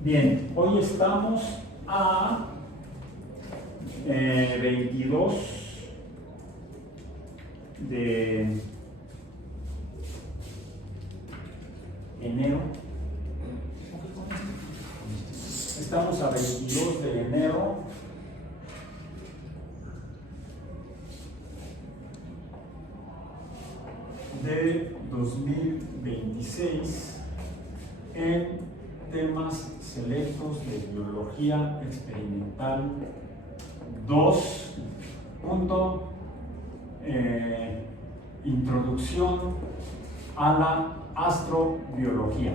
Bien, hoy estamos a 22 de enero. Estamos a 22 de enero de 2026 en temas selectos de biología experimental 2. Introducción a la astrobiología.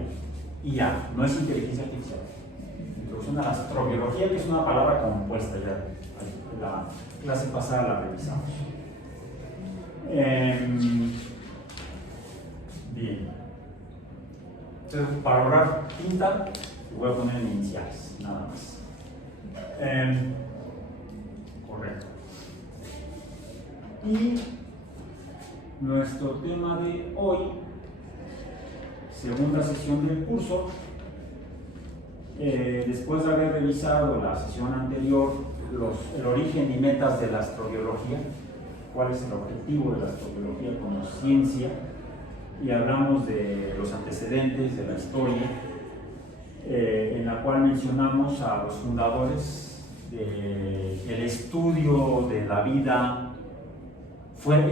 IA, no es inteligencia artificial. Introducción a la astrobiología, que es una palabra compuesta, ya la clase pasada la revisamos. Bien. Entonces, para ahorrar tinta, voy a poner iniciales, nada más. Correcto. Y nuestro tema de hoy, segunda sesión del curso, después de haber revisado la sesión anterior el origen y metas de la astrobiología, cuál es el objetivo de la astrobiología como ciencia, y hablamos de los antecedentes de la historia, en la cual mencionamos a los fundadores del estudio de la vida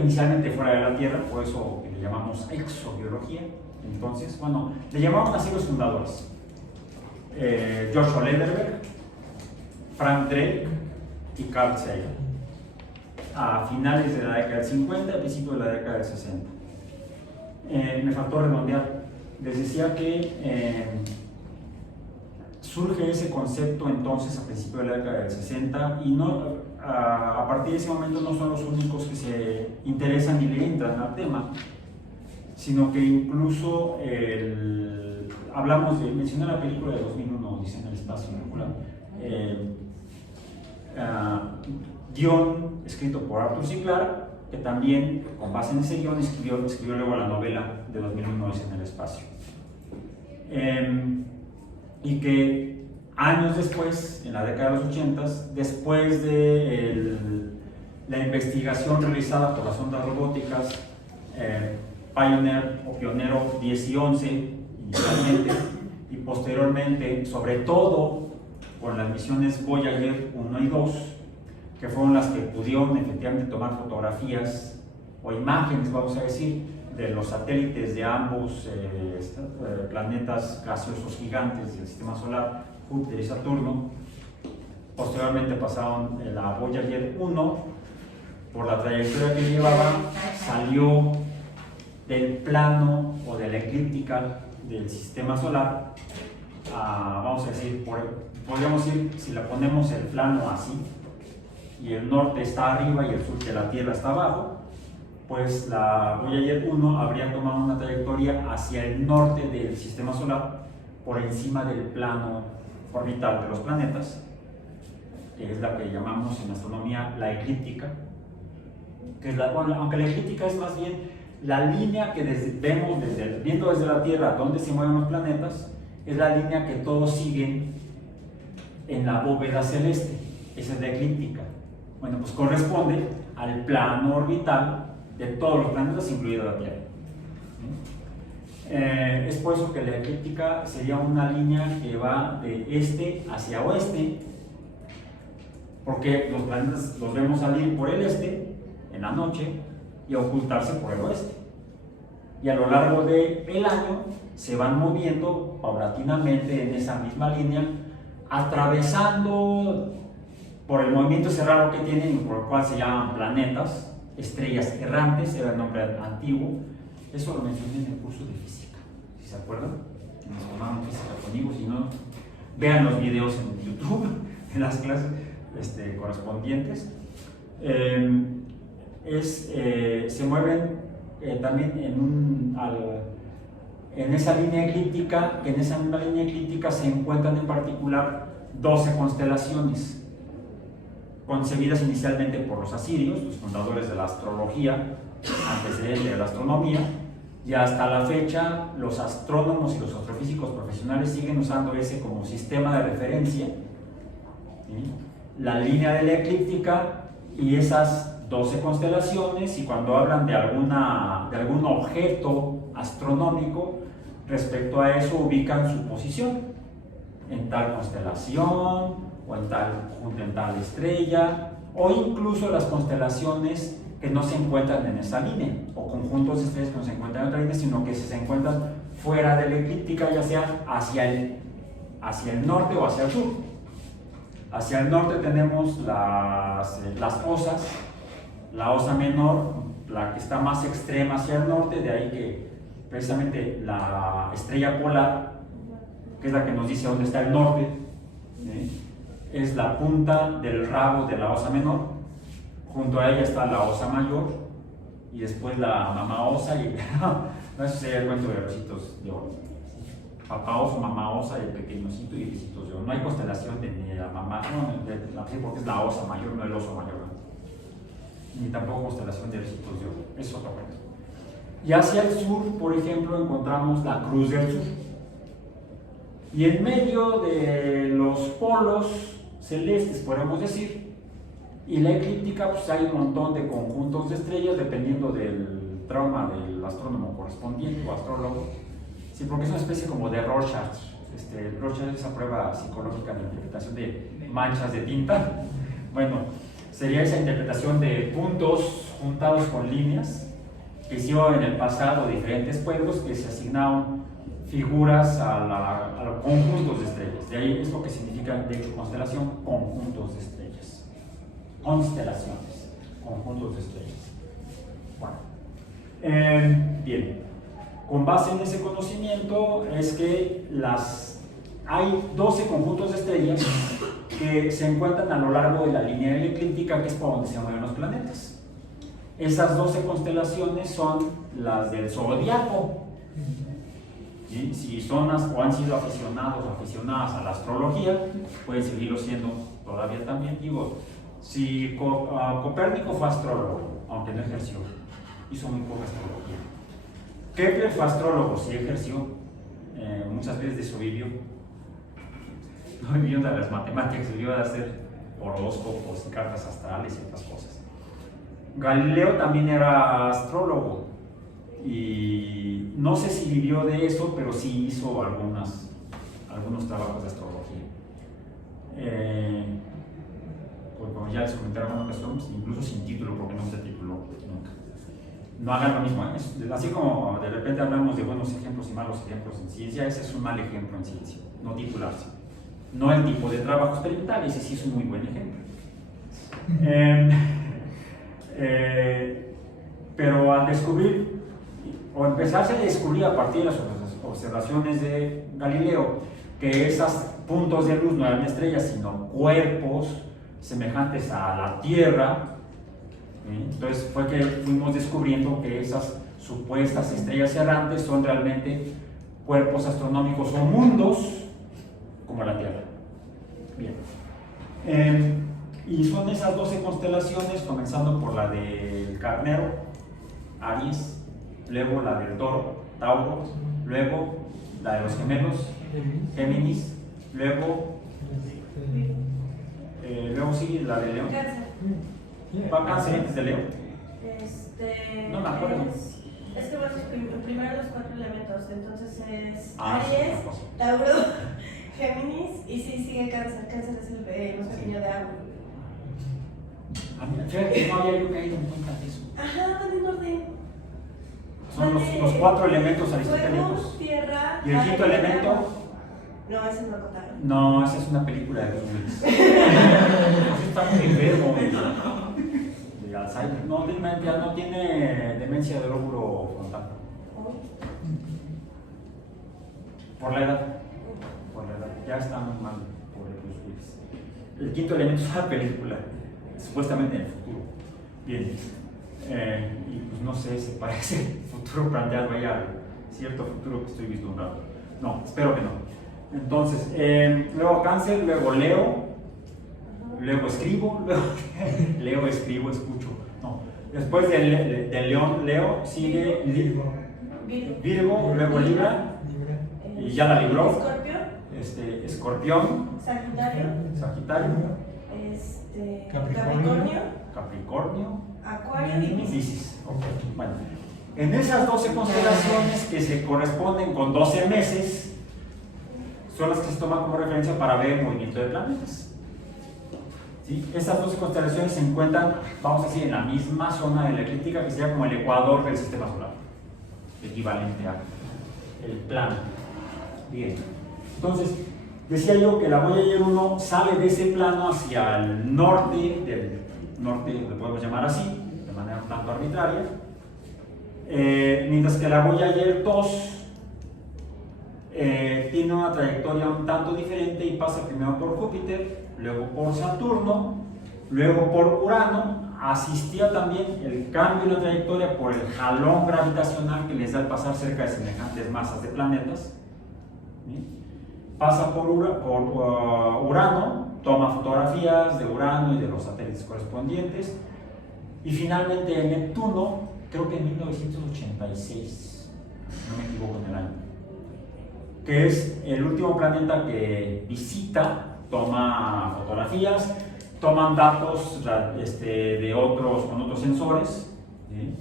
inicialmente fuera de la Tierra, por eso le llamamos exobiología. Entonces, bueno, le llamamos así los fundadores: Joshua Lederberg, Frank Drake y Carl Sagan, a finales de la década del 50, a principios de la década del 60. Me faltó redondear. Les decía que surge ese concepto entonces a principios de la década del 60 y a partir de ese momento no son los únicos que se interesan y le entran al tema, sino que incluso mencioné la película de 2001, Odisea en el espacio, guión escrito por Arthur C. Clarke, que también, con base en ese guión, escribió luego la novela de 2001, Odisea en el espacio. Y que años después, en la década de los 80, después de la investigación realizada por las ondas robóticas, Pionero 10 y 11 inicialmente, y posteriormente, sobre todo con las misiones Voyager 1 y 2, que fueron las que pudieron efectivamente tomar fotografías o imágenes, vamos a decir, de los satélites de ambos planetas gaseosos gigantes del sistema solar, Júpiter y Saturno. Posteriormente pasaron la Voyager 1, por la trayectoria que llevaba, salió del plano o de la eclíptica del sistema solar vamos a decir, podríamos decir, si la ponemos el plano así, y el norte está arriba y el sur de la Tierra está abajo, pues la Voyager 1 habría tomado una trayectoria hacia el norte del sistema solar, por encima del plano orbital de los planetas, que es la que llamamos en astronomía la eclíptica, que es aunque la eclíptica es más bien la línea que viendo desde la Tierra donde se mueven los planetas, es la línea que todos siguen en la bóveda celeste. Esa es la eclíptica. Bueno, pues corresponde al plano orbital de todos los planetas, incluida la Tierra. Es por eso que la eclíptica sería una línea que va de este hacia oeste, porque los planetas los vemos salir por el este en la noche y ocultarse por el oeste. Y a lo largo del año se van moviendo paulatinamente en esa misma línea, atravesando por el movimiento ese raro que tienen, por el cual se llaman planetas, estrellas errantes, era el nombre antiguo. Eso lo mencioné en el curso de física, si se acuerdan, nos tomaron física conmigo. Si no, vean los videos en YouTube, en las clases correspondientes. Se mueven también en esa línea eclíptica, que en esa misma línea eclíptica se encuentran en particular 12 constelaciones, concebidas inicialmente por los asirios, los fundadores de la astrología, antecedente de la astronomía, Y hasta la fecha, los astrónomos y los astrofísicos profesionales siguen usando ese como sistema de referencia, ¿sí? La línea de la eclíptica y esas 12 constelaciones, y cuando hablan de algún objeto astronómico, respecto a eso ubican su posición en tal constelación o junto en tal estrella, o incluso las constelaciones que no se encuentran en esa línea, o conjuntos de estrellas que no se encuentran en otra línea, sino que se encuentran fuera de la eclíptica, ya sea hacia el norte o hacia el sur. Hacia el norte tenemos las osas, la osa menor, la que está más extrema hacia el norte, de ahí que precisamente la estrella polar, que es la que nos dice dónde está el norte, es la punta del rabo de la osa menor. Junto a ella está la osa mayor y después la mamá osa, y eso sería el cuento de Ricitos de Oro. Papá oso, mamá osa, el pequeñocito y Ricitos de Oro. No hay constelación de ni la mamá, porque es la osa mayor, no el oso mayor, ni tampoco constelación de Ricitos de Oro. Es otro cuento. Y hacia el sur, por ejemplo, encontramos la Cruz del Sur. Y en medio de los polos celestes, podemos decir, y la eclíptica, pues hay un montón de conjuntos de estrellas dependiendo del trauma del astrónomo correspondiente o astrólogo. Sí, porque es una especie como de Rorschach. Rorschach es esa prueba psicológica de interpretación de manchas de tinta. Bueno, sería esa interpretación de puntos juntados con líneas que hicieron en el pasado diferentes pueblos que se asignaron figuras a los conjuntos de estrellas. De ahí es lo que significa, de hecho, constelación, conjuntos de estrellas. Constelaciones, conjuntos de estrellas. Bueno, bien, con base en ese conocimiento es que hay 12 conjuntos de estrellas que se encuentran a lo largo de la línea eclíptica, que es por donde se mueven los planetas. Esas 12 constelaciones son las del zodiaco. ¿Sí? Si son o han sido aficionados o aficionadas a la astrología, pueden seguirlo siendo todavía también. Digo, si Copérnico fue astrólogo, aunque no ejerció, hizo muy poca astrología. Kepler fue astrólogo, sí ejerció, muchas veces de eso vivió. No vivió de las matemáticas, vivió de hacer horóscopos y cartas astrales y otras cosas. Galileo también era astrólogo, y no sé si vivió de eso, pero sí hizo algunos trabajos de astrología. Como ya les comenté en alguna ocasión, incluso sin título, porque no se tituló nunca. No hagan lo mismo, así como de repente hablamos de buenos ejemplos y malos ejemplos en ciencia, ese es un mal ejemplo en ciencia, no titularse. No el tipo de trabajo experimental, ese sí es un muy buen ejemplo. Pero al descubrir, o empezarse a descubrir a partir de las observaciones de Galileo, que esos puntos de luz no eran estrellas, sino cuerpos semejantes a la Tierra, entonces fue que fuimos descubriendo que esas supuestas estrellas errantes son realmente cuerpos astronómicos o mundos como la Tierra. Bien. Y son esas 12 constelaciones, comenzando por la del Carnero, Aries, luego la del Toro, Tauro, luego la de los Gemelos, Géminis, luego sigue la de León. ¿Va Cáncer antes de León? No me acuerdo. Es que bueno, primero los 4 elementos, entonces es Aries, Tauro, Géminis y sí sigue Cáncer. Cáncer es el más pequeño de agua. Fíjate que no había yo caído en cuenta de eso. Ajá, van en orden. Son los 4 elementos aristotélicos. Fuego, tierra, ¿Y el quinto elemento? No, ese no contaron. No, esa es una película de Bruce Willis. Está muy enfermo. De Alzheimer. No, ya no tiene demencia del lóbulo frontal. Por la edad. Ya está muy mal, pobre Bruce Willis. El quinto elemento es una película, supuestamente en el futuro. Bien. Y pues no sé, se parece futuro planteado ahí al cierto futuro que estoy vislumbrando. No, espero que no. Entonces, luego Cáncer, luego Leo, luego escribo, luego escribo, escucho. No. Después del León, Leo sigue Virgo, luego Libra, y ya la libró. Escorpio, Escorpión, Sagitario, Capricornio, Acuario y Piscis. Piscis. Okay. Bueno, en esas 12 constelaciones que se corresponden con 12 meses, son las que se toman como referencia para ver el movimiento de planetas. ¿Sí? Estas 12 constelaciones se encuentran, vamos a decir, en la misma zona de la eclíptica, que sería como el ecuador del sistema solar, equivalente a el plano. Bien, entonces decía yo que la Voyager 1 sale de ese plano hacia el norte, del norte lo podemos llamar así, de manera un tanto arbitraria, mientras que la Voyager 2 tiene una trayectoria un tanto diferente y pasa primero por Júpiter, luego por Saturno, luego por Urano. Asistía también el cambio en la trayectoria por el jalón gravitacional que les da al pasar cerca de semejantes masas de planetas. ¿Sí? Pasa por Urano, toma fotografías de Urano y de los satélites correspondientes, y finalmente en Neptuno, creo que en 1986, no me equivoco en el año, que es el último planeta que visita, toma fotografías, toman datos de otros, con otros sensores, ¿sí?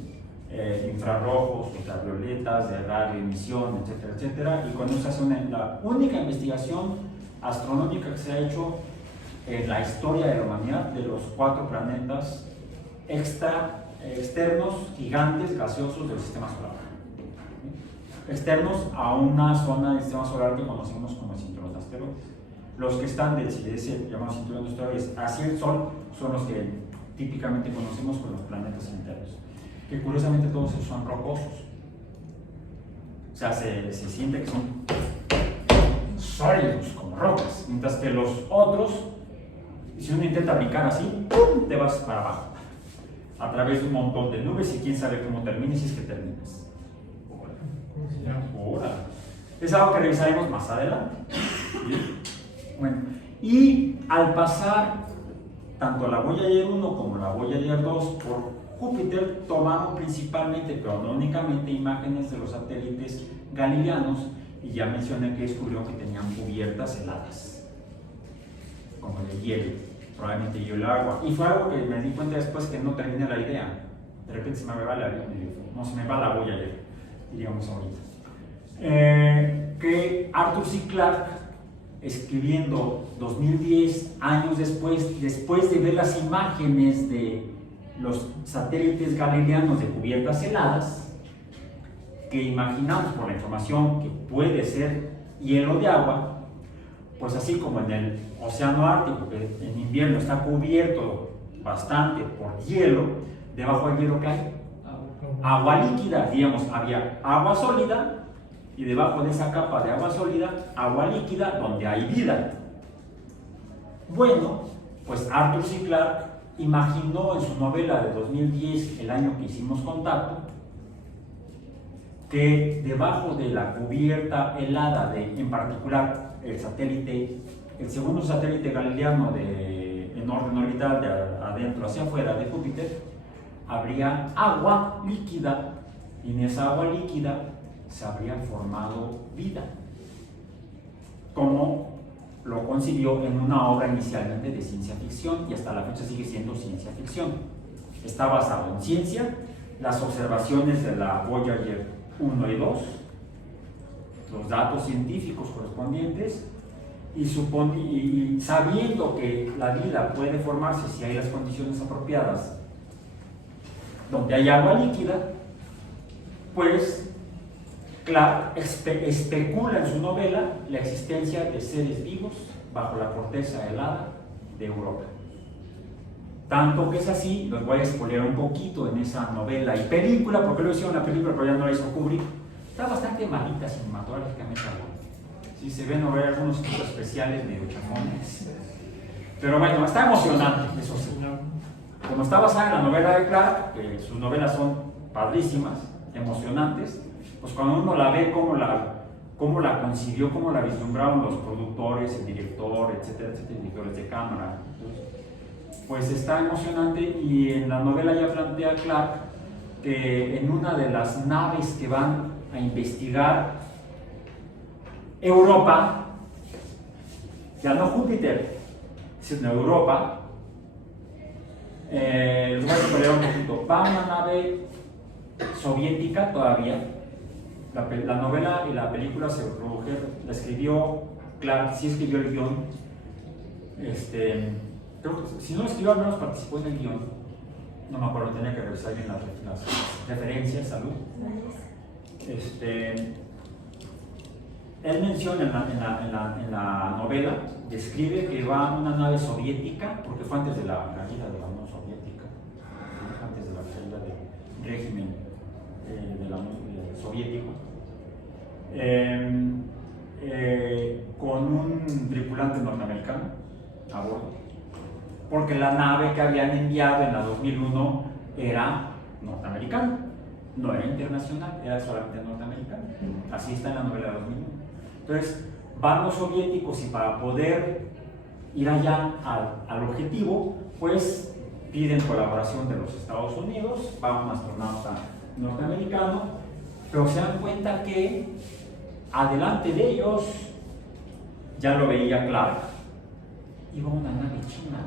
Infrarrojos, ultravioletas, de radioemisión, etcétera, etcétera, y con eso se hace la única investigación astronómica que se ha hecho en la historia de la humanidad de los 4 planetas externos, gigantes, gaseosos del sistema solar. ¿Sí? Externos a una zona del sistema solar que conocemos como el cinturón de asteroides. Los que están del ese llamado cinturón de asteroides hacia el Sol son los que típicamente conocemos como los planetas internos, que curiosamente todos esos son rocosos. O sea, se siente que son sólidos, como rocas, mientras que los otros, si uno intenta brincar así, ¡pum!, te vas para abajo, a través de un montón de nubes, y quién sabe cómo termines, si es que terminas. Ahora, es algo que revisaremos más adelante. ¿Sí? Bueno, y al pasar tanto la Voyager 1 como la Voyager 2 por Júpiter, tomaron principalmente, pero no únicamente, imágenes de los satélites galileanos, y ya mencioné que descubrió que tenían cubiertas heladas, como de hielo, probablemente hielo y agua. Y fue algo que me di cuenta después, que no terminé la idea. De repente se me va el avión, no se me va la Voyager, diríamos ahorita. Que Arthur C. Clarke, escribiendo 2010, años después de ver las imágenes de los satélites galileanos de cubiertas heladas, que imaginamos por la información que puede ser hielo de agua, pues así como en el océano Ártico, que en invierno está cubierto bastante por hielo, debajo del hielo que hay agua líquida, digamos, había agua sólida, y debajo de esa capa de agua sólida, agua líquida, donde hay vida. Bueno, pues Arthur C. Clarke imaginó en su novela de 2010, el año que hicimos contacto, que debajo de la cubierta helada en particular el segundo satélite galileano en orden orbital, de adentro hacia afuera de Júpiter, habría agua líquida, y en esa agua líquida se habría formado vida, como lo concibió en una obra inicialmente de ciencia ficción, y hasta la fecha sigue siendo ciencia ficción. Está basado en ciencia, las observaciones de la Voyager 1 y 2, los datos científicos correspondientes, y sabiendo que la vida puede formarse si hay las condiciones apropiadas donde hay agua líquida, pues Clarke especula en su novela la existencia de seres vivos bajo la corteza helada de Europa. Tanto que es así, los voy a spoilear un poquito en esa novela y película, porque lo hicieron la película, pero ya no la hizo Kubrick. Está bastante malita cinematográficamente hablando. Sí, se ven o ver algunos efectos especiales medio chafones. Pero bueno, está emocionante, eso sí. Como está basada en la novela de Clarke, que sus novelas son padrísimas, emocionantes, pues cuando uno la ve, cómo la concibió, cómo la vislumbraron los productores, el director, etcétera, etcétera, directores de cámara, pues está emocionante. Y en la novela ya plantea Clarke que en una de las naves que van a investigar Europa, ya no Júpiter, sino Europa. Les voy a spoilear un poquito. Va una nave soviética todavía. La novela y la película se produjeron, la escribió Clark, sí escribió el guión. Creo que si no lo escribió, al menos participó en el guión. No me acuerdo, tenía que revisar bien las referencias, salud. Él menciona en la novela, describe que va una nave soviética, porque fue antes de la caída de la Unión Soviética, antes de la caída del régimen soviético, con un tripulante norteamericano a bordo, porque la nave que habían enviado en la 2001 era norteamericana, no era internacional, era solamente norteamericana. Así está en la novela de 2001. Entonces van los soviéticos y para poder ir allá al objetivo, pues piden colaboración de los Estados Unidos, va un astronauta norteamericano, pero se dan cuenta que adelante de ellos, ya lo veía Clark, iba una nave china.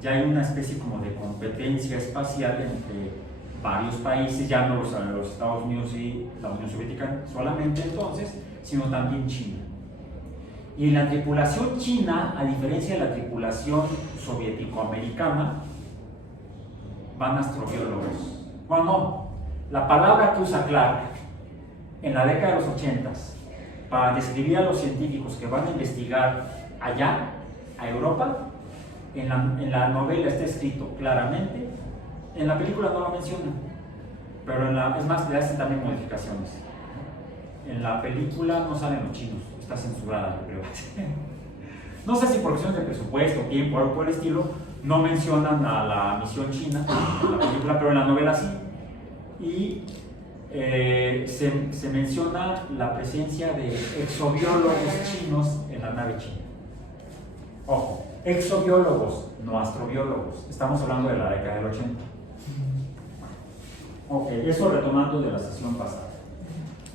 Ya hay una especie como de competencia espacial entre varios países, ya no los Estados Unidos y la Unión Soviética solamente entonces, sino también China. Y en la tripulación china, a diferencia de la tripulación soviético-americana, van astrobiólogos. Bueno, la palabra que usa Clark en la década de los 80s para describir a los científicos que van a investigar allá, a Europa, en la novela está escrito claramente, en la película no lo mencionan, pero es más, le hacen también modificaciones. En la película no salen los chinos, está censurada, yo creo. No sé si por cuestiones de presupuesto, tiempo o por el estilo, no mencionan a la misión china en la película, pero en la novela sí. Y se menciona la presencia de exobiólogos chinos en la nave china. Ojo, exobiólogos, no astrobiólogos. Estamos hablando de la década del 80. Ok, eso retomando de la sesión pasada.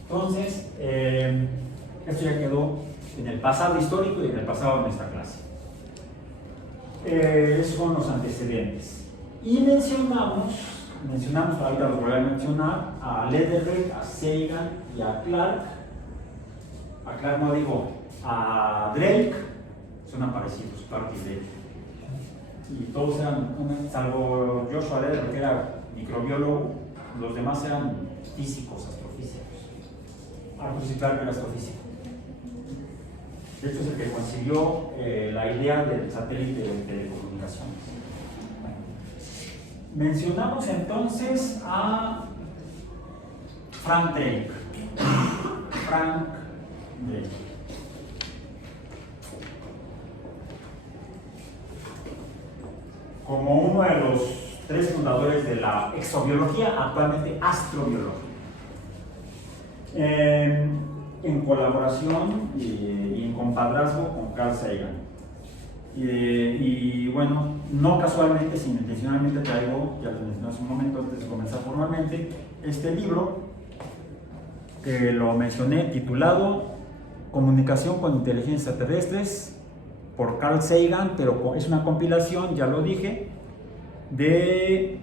Entonces, esto ya quedó en el pasado histórico y en el pasado de nuestra clase. Esos son los antecedentes. Y mencionamos, ahorita los voy a mencionar, a Lederer, a Sagan y a Clark. A Clark no digo, a Drake, son parecidos, Clark y Drake. Y todos eran, salvo Joshua Lederer, que era microbiólogo, los demás eran físicos, astrofísicos. Arthur C. Clarke era astrofísico. De hecho, es el que concibió la idea del satélite de telecomunicaciones. Mencionamos entonces a Frank Drake. Como uno de los tres fundadores de la exobiología, actualmente astrobiología. En colaboración y en compadrazgo con Carl Sagan. Y bueno, no casualmente, sino intencionalmente traigo, ya lo mencioné hace un momento antes de comenzar formalmente, este libro que lo mencioné titulado Comunicación con Inteligencias Extraterrestres por Carl Sagan, pero es una compilación, ya lo dije, de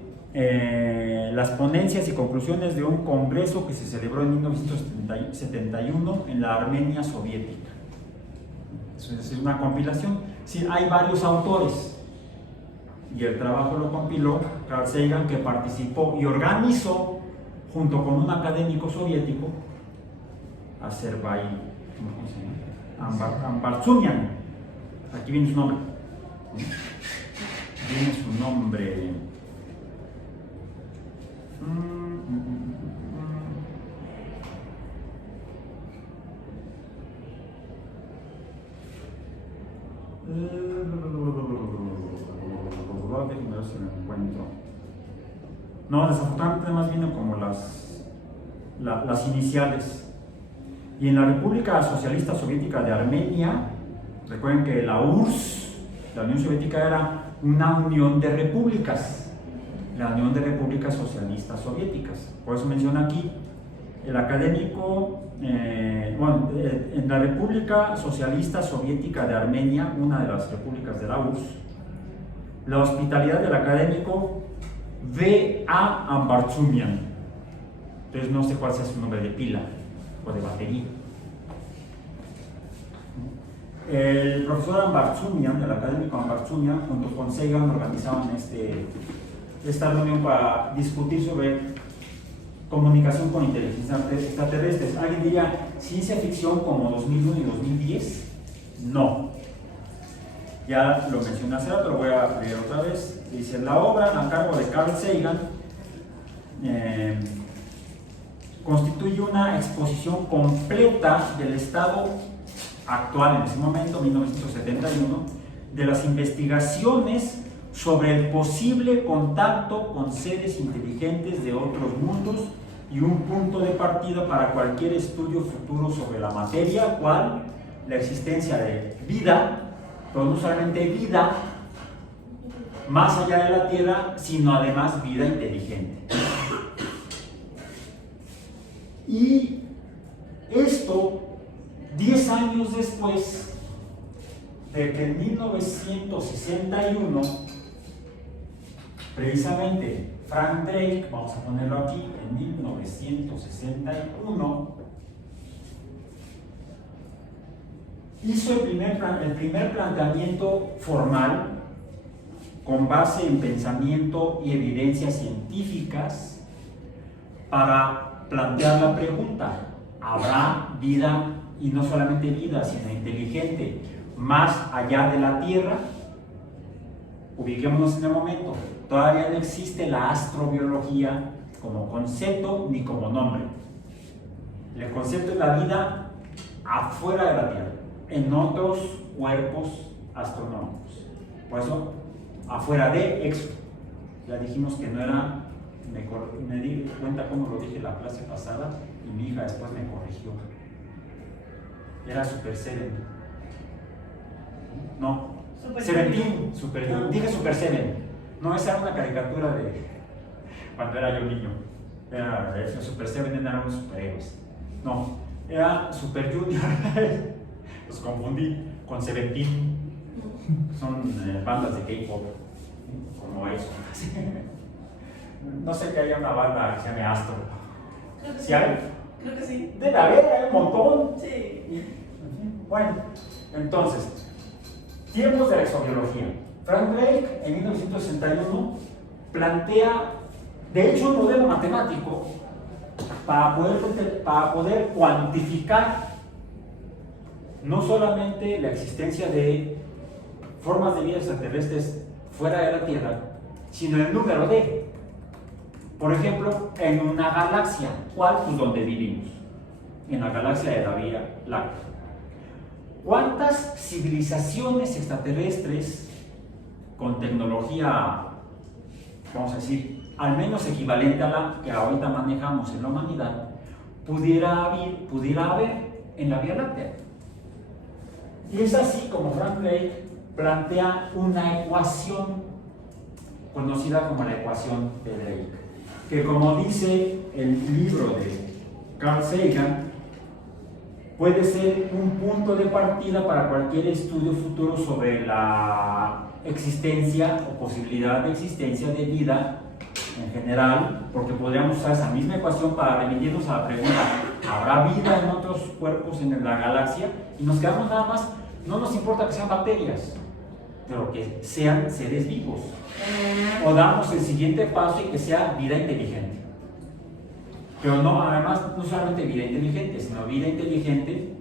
las ponencias y conclusiones de un congreso que se celebró en 1971 en la Armenia soviética. Es una compilación. Sí, hay varios autores y el trabajo lo compiló Carl Sagan, que participó y organizó junto con un académico soviético, Azerbaiyán, ¿cómo se llama? Ambarzunian. Aquí viene su nombre. Viene su nombre. Déjenme ver si lo encuentro. No, desafortunadamente más vienen como las iniciales. Y en la República Socialista Soviética de Armenia, recuerden que la URSS, la Unión Soviética, era una unión de repúblicas, la Unión de Repúblicas Socialistas Soviéticas. Por eso menciona aquí el académico, bueno, en la República Socialista Soviética de Armenia, una de las repúblicas de la URSS, la hospitalidad del académico V.A. Ambartsumian. Entonces no sé cuál sea su nombre de pila o de batería. El profesor Ambartsumian, el académico Ambartsumian, junto con Sagan organizaban esta reunión para discutir sobre comunicación con inteligencias extraterrestres. ¿Alguien diría ciencia ficción como 2001 y 2010? No. Ya lo mencioné hace rato, lo voy a leer otra vez. Dice, la obra a cargo de Carl Sagan constituye una exposición completa del estado actual en ese momento, 1971, de las investigaciones sobre el posible contacto con seres inteligentes de otros mundos y un punto de partida para cualquier estudio futuro sobre la materia, cual la existencia de vida, pero no solamente vida más allá de la Tierra, sino además vida inteligente. Y esto 10 años después de que en 1961 precisamente Frank Drake, vamos a ponerlo aquí, en 1961 hizo el primer planteamiento formal con base en pensamiento y evidencias científicas para plantear la pregunta: ¿habrá vida, y no solamente vida, sino inteligente, más allá de la Tierra? Ubiquémonos en el momento. Todavía no existe la astrobiología como concepto ni como nombre. El concepto es la vida afuera de la Tierra, en otros cuerpos astronómicos. Por eso, afuera de exo. Ya dijimos que no era, me di cuenta cómo lo dije la clase pasada y mi hija después me corrigió. Era Super Seven. No, Seventeen, dije Super Seven. No, esa era una caricatura de cuando era yo niño. Era Super Seven, eran unos superhéroes. No, era Super Junior. Los confundí con Seventeen. Son bandas de K-pop, como eso. No sé que haya una banda que se llame Astro. Creo que ¿Sí sí. hay? Creo que sí. Debe haber, hay un montón. Sí. Bueno, entonces, tiempos de la exobiología. Frank Drake en 1961 plantea, de hecho, un modelo matemático para poder cuantificar no solamente la existencia de formas de vida extraterrestres fuera de la Tierra, sino el número de, por ejemplo, en una galaxia, ¿cuál? Pues donde vivimos, en la galaxia de la Vía Láctea. ¿Cuántas civilizaciones extraterrestres con tecnología, vamos a decir, al menos equivalente a la que ahorita manejamos en la humanidad, pudiera haber en la Vía Láctea? Y es así como Frank Drake plantea una ecuación conocida como la ecuación de Drake, que, como dice el libro de Carl Sagan, puede ser un punto de partida para cualquier estudio futuro sobre la existencia o posibilidad de existencia de vida en general, porque podríamos usar esa misma ecuación para remitirnos a la pregunta: ¿habrá vida en otros cuerpos en la galaxia? Y nos quedamos nada más, no nos importa que sean bacterias, pero que sean seres vivos. O damos el siguiente paso y que sea vida inteligente. Pero no, además, no solamente vida inteligente, sino vida inteligente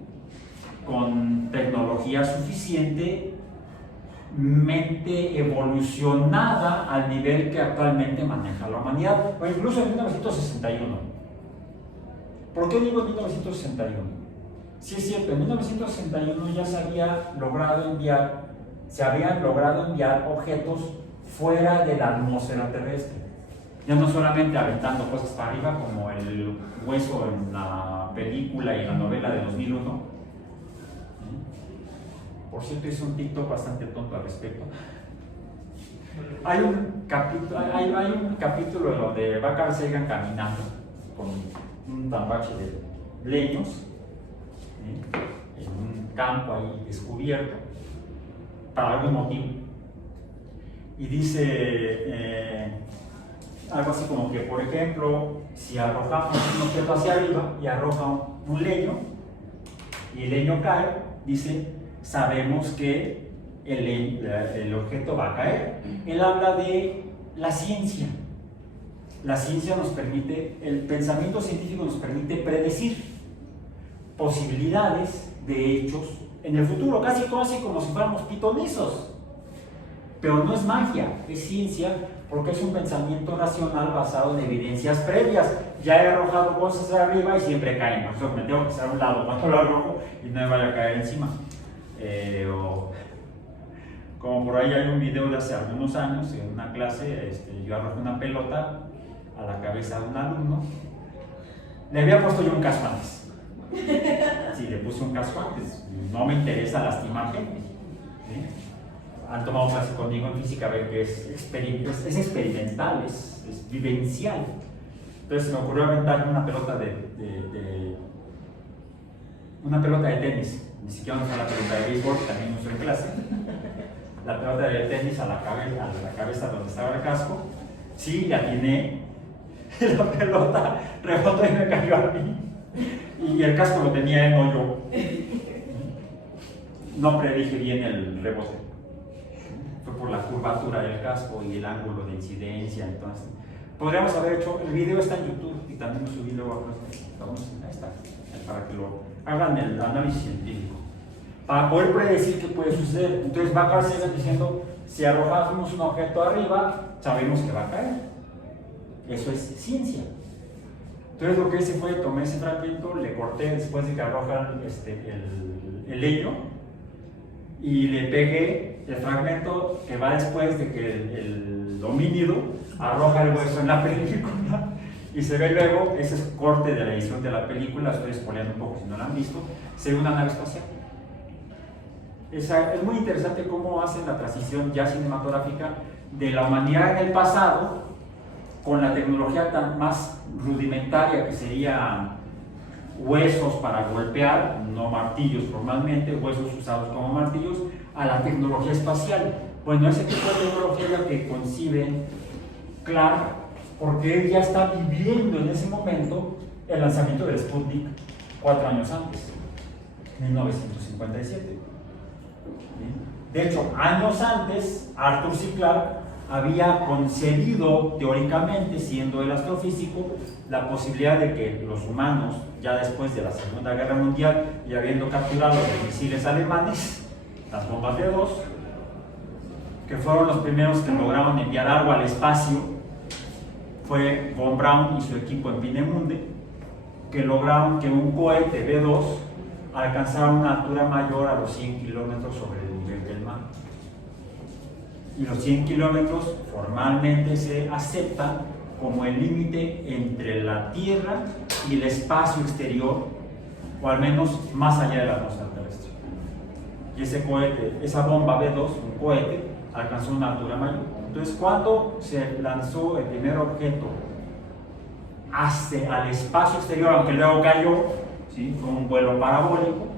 con tecnología suficientemente evolucionada al nivel que actualmente maneja la humanidad, o incluso en 1961. ¿Por qué digo 1961? Sí, es cierto, en 1961 ya se habían logrado enviar objetos fuera de la atmósfera terrestre. Ya no solamente aventando cosas para arriba, como el hueso en la película y en la novela de 2001. Por cierto, hice un TikTok bastante tonto al respecto. Hay un capítulo donde va Carl Sagan caminando un tambache de leños, ¿sí? En un campo ahí descubierto, para algún motivo. Y dice algo así como que, por ejemplo, si arrojamos un objeto hacia arriba y arroja un leño, y el leño cae, dice, sabemos que el objeto va a caer. Él habla de la ciencia. La ciencia nos permite, el pensamiento científico nos permite predecir posibilidades de hechos en el futuro, casi como si fuéramos pitonizos. Pero no es magia, es ciencia, porque es un pensamiento racional basado en evidencias previas. Ya he arrojado cosas de arriba y siempre caen, por eso me tengo que hacer a un lado cuando lo arrojo y no me vaya a caer encima. Como por ahí hay un video de hace algunos años, en una clase, yo arrojé una pelota a la cabeza de un alumno. Le había puesto yo un casco antes. Sí, le puse un casco antes. No me interesa lastimar gente. ¿Sí? Han tomado clase conmigo en física, ven que es experimental, es vivencial. Entonces se me ocurrió aventar una pelota una pelota de tenis. Ni siquiera no fue la pelota de béisbol, también uso en clase. La pelota de tenis a la cabeza donde estaba el casco. Sí, la atiné. La pelota rebotó y me cayó a mí. Y el casco lo tenía él, no yo. No predije bien el rebote. Fue por la curvatura del casco y el ángulo de incidencia. Entonces, podríamos haber hecho. El video está en YouTube y también lo subí luego a ahí está, para que lo hagan el análisis científico. Para poder predecir qué puede suceder. Entonces, Carl Sagan diciendo: si arrojamos un objeto arriba, sabemos que va a caer. Eso es ciencia. Entonces, lo que hice fue tomé ese fragmento, le corté después de que arrojan el leño y le pegué el fragmento que va después de que el homínido arroja el hueso en la película. Y se ve luego, ese es corte de la edición de la película, estoy spoileando un poco si no la han visto, se ve una nave espacial. Es muy interesante cómo hacen la transición ya cinematográfica de la humanidad en el pasado, con la tecnología tan más rudimentaria que serían huesos para golpear, no martillos formalmente, huesos usados como martillos, a la tecnología espacial. Bueno, ese tipo de tecnología es la que concibe Clark, porque él ya está viviendo en ese momento el lanzamiento del Sputnik 4 años antes, 1957. De hecho, años antes, Arthur C. Clarke había concebido teóricamente, siendo el astrofísico, la posibilidad de que los humanos, ya después de la Segunda Guerra Mundial y habiendo capturado los misiles alemanes, las bombas de dos, que fueron los primeros que lograron enviar algo al espacio, fue von Braun y su equipo en Peenemünde, que lograron que un cohete B-2 alcanzara una altura mayor a los 100 kilómetros sobre el nivel del mar. Y los 100 kilómetros formalmente se aceptan como el límite entre la Tierra y el espacio exterior, o al menos más allá de la atmósfera terrestre. Y ese cohete, esa bomba B-2, un cohete, alcanzó una altura mayor. Entonces, cuando se lanzó el primer objeto al espacio exterior, aunque luego cayó, ¿sí? Fue un vuelo parabólico.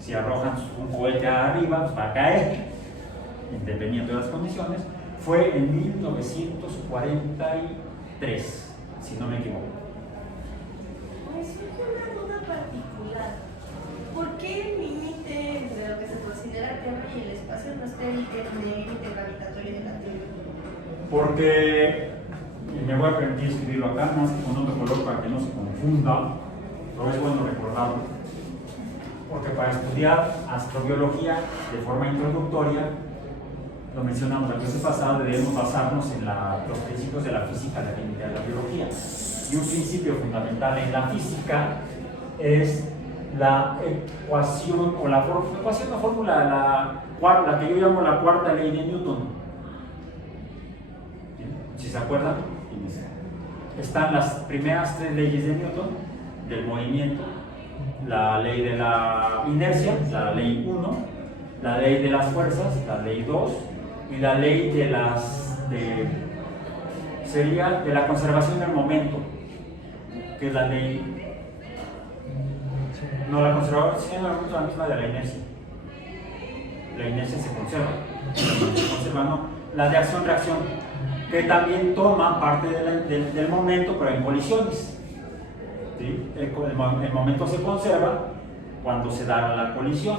Si arrojan un cohete arriba, pues va a caer, independiente de las condiciones. Fue en 1943, si no me equivoco. Me surge una duda particular. ¿Por qué el límite de lo que se considera Tierra y el espacio no está en el límite gravitatorio de la Tierra? Porque, y me voy a permitir escribirlo acá, más que con otro color para que no se confunda, pero es bueno recordarlo. Porque para estudiar astrobiología de forma introductoria, lo mencionamos la clase pasada, debemos basarnos en los principios de la física, la química y la biología. Y un principio fundamental en la física es la ecuación, o la fórmula, la que yo llamo la cuarta ley de Newton. Si se acuerdan, están las primeras 3 leyes de Newton, del movimiento, la ley de la inercia, la ley 1, la ley de las fuerzas, la ley 2, y la ley de sería de la conservación del momento, que es la ley, no la conservadora, sino la misma de la inercia. La inercia se conserva, ¿no? La de acción-reacción, que también toma parte del momento, pero en colisiones. ¿Sí? El momento se conserva cuando se da la colisión,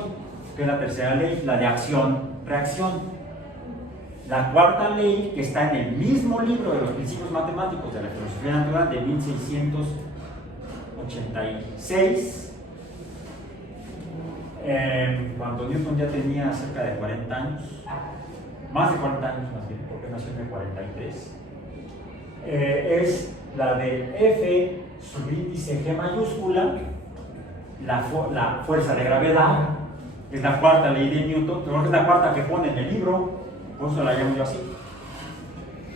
que es la tercera ley, la de acción-reacción. La cuarta ley, que está en el mismo libro de los principios matemáticos de la filosofía natural de 1686, cuando Newton ya tenía cerca de 40 años, más de 40 años más bien, porque nació en el 43, es la de F subíndice G mayúscula, la fuerza de gravedad, es la cuarta ley de Newton, creo que es la cuarta que pone en el libro, por eso la llamo yo así.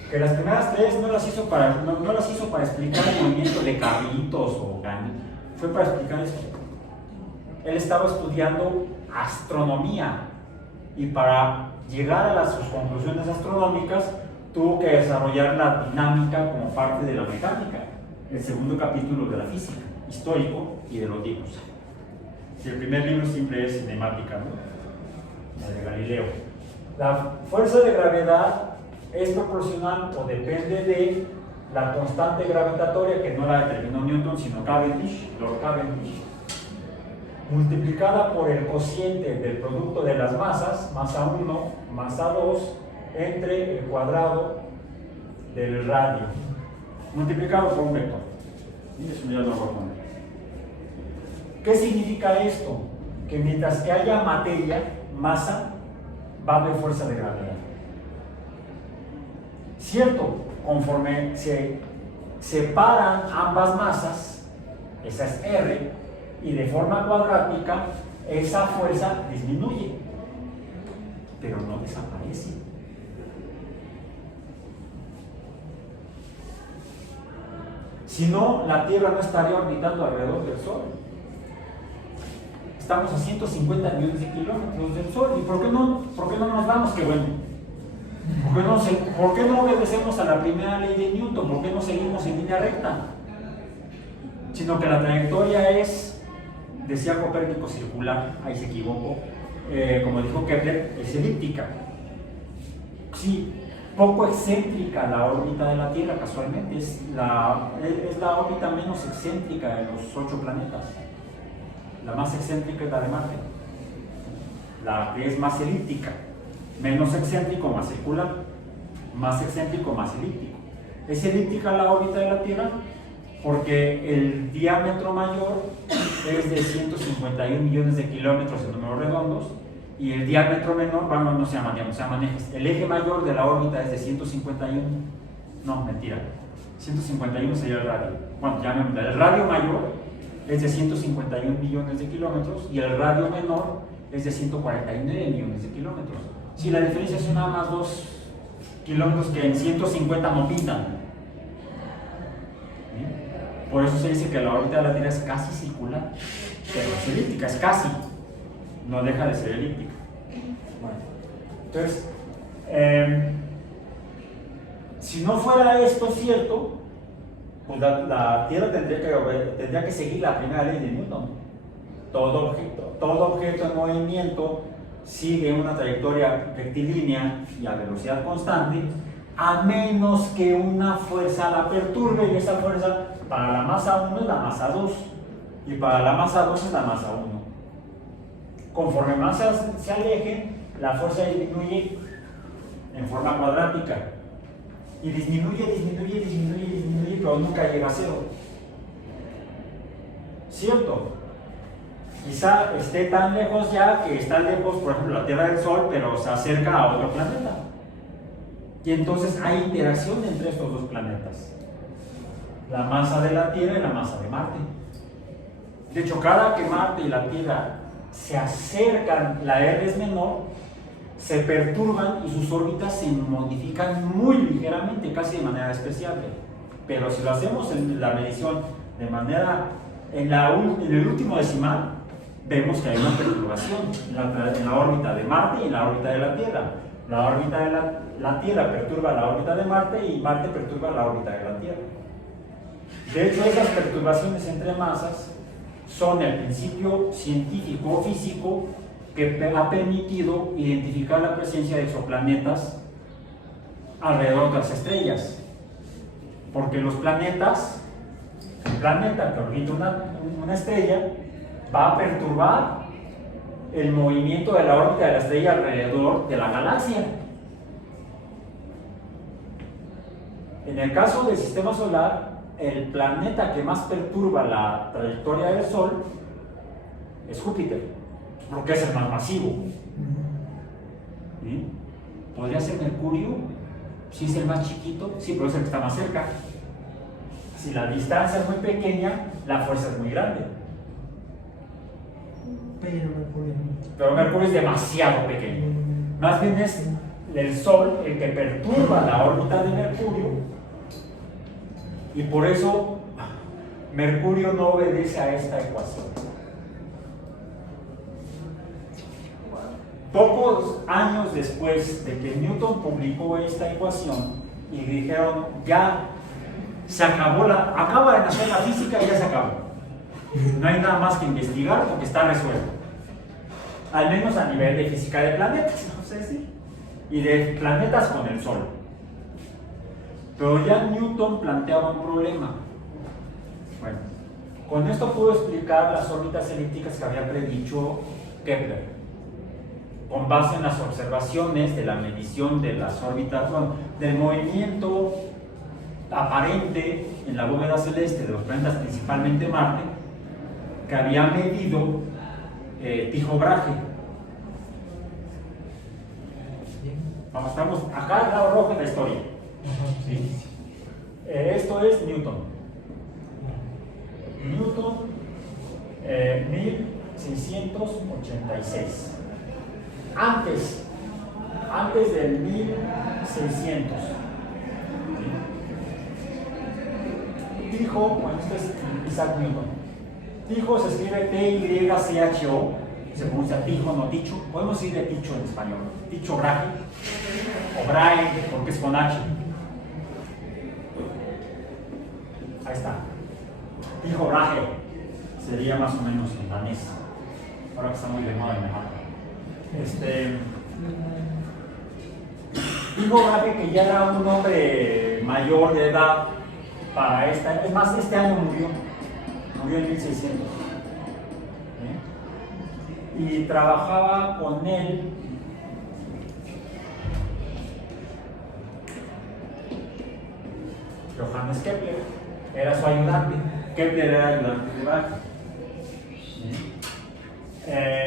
Que las primeras tres no las hizo para explicar el movimiento de carritos o ganitos, fue para explicar eso. Él estaba estudiando astronomía y para llegar a sus conclusiones astronómicas tuvo que desarrollar la dinámica como parte de la mecánica, el segundo capítulo de la física, histórico y de los libros. Y el primer libro siempre es cinemática, ¿no? La de Galileo. La fuerza de gravedad es proporcional o depende de la constante gravitatoria, que no la determinó Newton sino Cavendish, Lord Cavendish, multiplicada por el cociente del producto de las masas, masa 1, masa 2, entre el cuadrado del radio, multiplicado por un vector. Y eso ya lo voy a poner. ¿Qué significa esto? Que mientras que haya materia, masa, va a haber fuerza de gravedad. Cierto, conforme se separan ambas masas, esa es R, y de forma cuadrática, esa fuerza disminuye, pero no desaparece. Si no, la Tierra no estaría orbitando alrededor del Sol. Estamos a 150 millones de kilómetros del Sol. ¿Y por qué no nos vamos? Qué bueno. ¿Por qué no obedecemos a la primera ley de Newton? ¿Por qué no seguimos en línea recta? Sino que la trayectoria es, decía Copérnico, circular, ahí se equivocó. Como dijo Kepler, es elíptica. Sí, poco excéntrica la órbita de la Tierra, casualmente. Es la órbita menos excéntrica de los 8 planetas. La más excéntrica es la de Marte, la que es más elíptica, menos excéntrico, más circular, más excéntrico, más elíptico. Es elíptica la órbita de la Tierra porque el diámetro mayor es de 151 millones de kilómetros en números redondos y el diámetro menor, bueno, no se llama diámetro, se llaman ejes. El eje mayor de la órbita es de 151, no, mentira, 151 sería el radio. Bueno, llamémosle, el radio mayor es de 151 millones de kilómetros y el radio menor es de 149 millones de kilómetros. Si la diferencia son nada más 2 kilómetros que en 150 no pintan. ¿Sí? Por eso se dice que la órbita de la Tierra es casi circular, pero es elíptica, es casi, no deja de ser elíptica. Bueno, entonces, si no fuera esto cierto, pues la Tierra tendría que seguir la primera ley de Newton. Todo objeto en movimiento sigue una trayectoria rectilínea y a velocidad constante, a menos que una fuerza la perturbe, y esa fuerza para la masa 1 es la masa 2 y para la masa 2 es la masa 1. Conforme masas se alejen, la fuerza disminuye en forma cuadrática. Y disminuye, pero nunca llega a cero. ¿Cierto? Quizá esté tan lejos ya que está lejos, por ejemplo, la Tierra del Sol, pero se acerca a otro planeta. Y entonces hay interacción entre estos dos planetas. La masa de la Tierra y la masa de Marte. De hecho, cada que Marte y la Tierra se acercan, la R es menor, se perturban y sus órbitas se modifican muy ligeramente, casi de manera despreciable. Pero si lo hacemos en la medición de manera, en el último decimal, vemos que hay una perturbación en la órbita de Marte y en la órbita de la Tierra. La órbita de la Tierra perturba la órbita de Marte y Marte perturba la órbita de la Tierra. De hecho, esas perturbaciones entre masas son el principio científico o físico que ha permitido identificar la presencia de exoplanetas alrededor de las estrellas. Porque los planetas, un planeta que orbita una estrella, va a perturbar el movimiento de la órbita de la estrella alrededor de la galaxia. En el caso del sistema solar, el planeta que más perturba la trayectoria del Sol es Júpiter, porque es el más masivo. ¿Sí? ¿Podría ser Mercurio? Si es el más chiquito, sí, pero es el que está más cerca. Si la distancia es muy pequeña, la fuerza es muy grande. Pero Mercurio es demasiado pequeño. Más bien es el Sol el que perturba la órbita de Mercurio, y por eso Mercurio no obedece a esta ecuación. Pocos años después de que Newton publicó esta ecuación y dijeron, ya se acabó acaba de nacer la física y ya se acabó. No hay nada más que investigar porque está resuelto. Al menos a nivel de física de planetas, no sé si, y de planetas con el Sol. Pero ya Newton planteaba un problema. Bueno, con esto puedo explicar las órbitas elípticas que había predicho Kepler, con base en las observaciones de la medición de las órbitas, bueno, del movimiento aparente en la bóveda celeste de los planetas, principalmente Marte, que había medido Tycho Brahe. Vamos, estamos acá al lado rojo en la historia. Sí. Esto es Newton. Newton, 1686. Antes del 1600. ¿Sí? Tycho, bueno, este es Isaac Newton. Tycho se escribe T-Y-C-H-O, se pronuncia Tycho, no Tycho. Podemos decir de Tycho en español. Tycho Brahe, o Brahe, porque es con H. Ahí está. Tycho Brahe sería más o menos en danés. Ahora que está muy de moda en México. Tycho Brahe, que ya era un hombre mayor de edad para esta, es más, este año murió en 1600. Y trabajaba con él Johannes Kepler, era su ayudante. Kepler era ayudante de Brahe.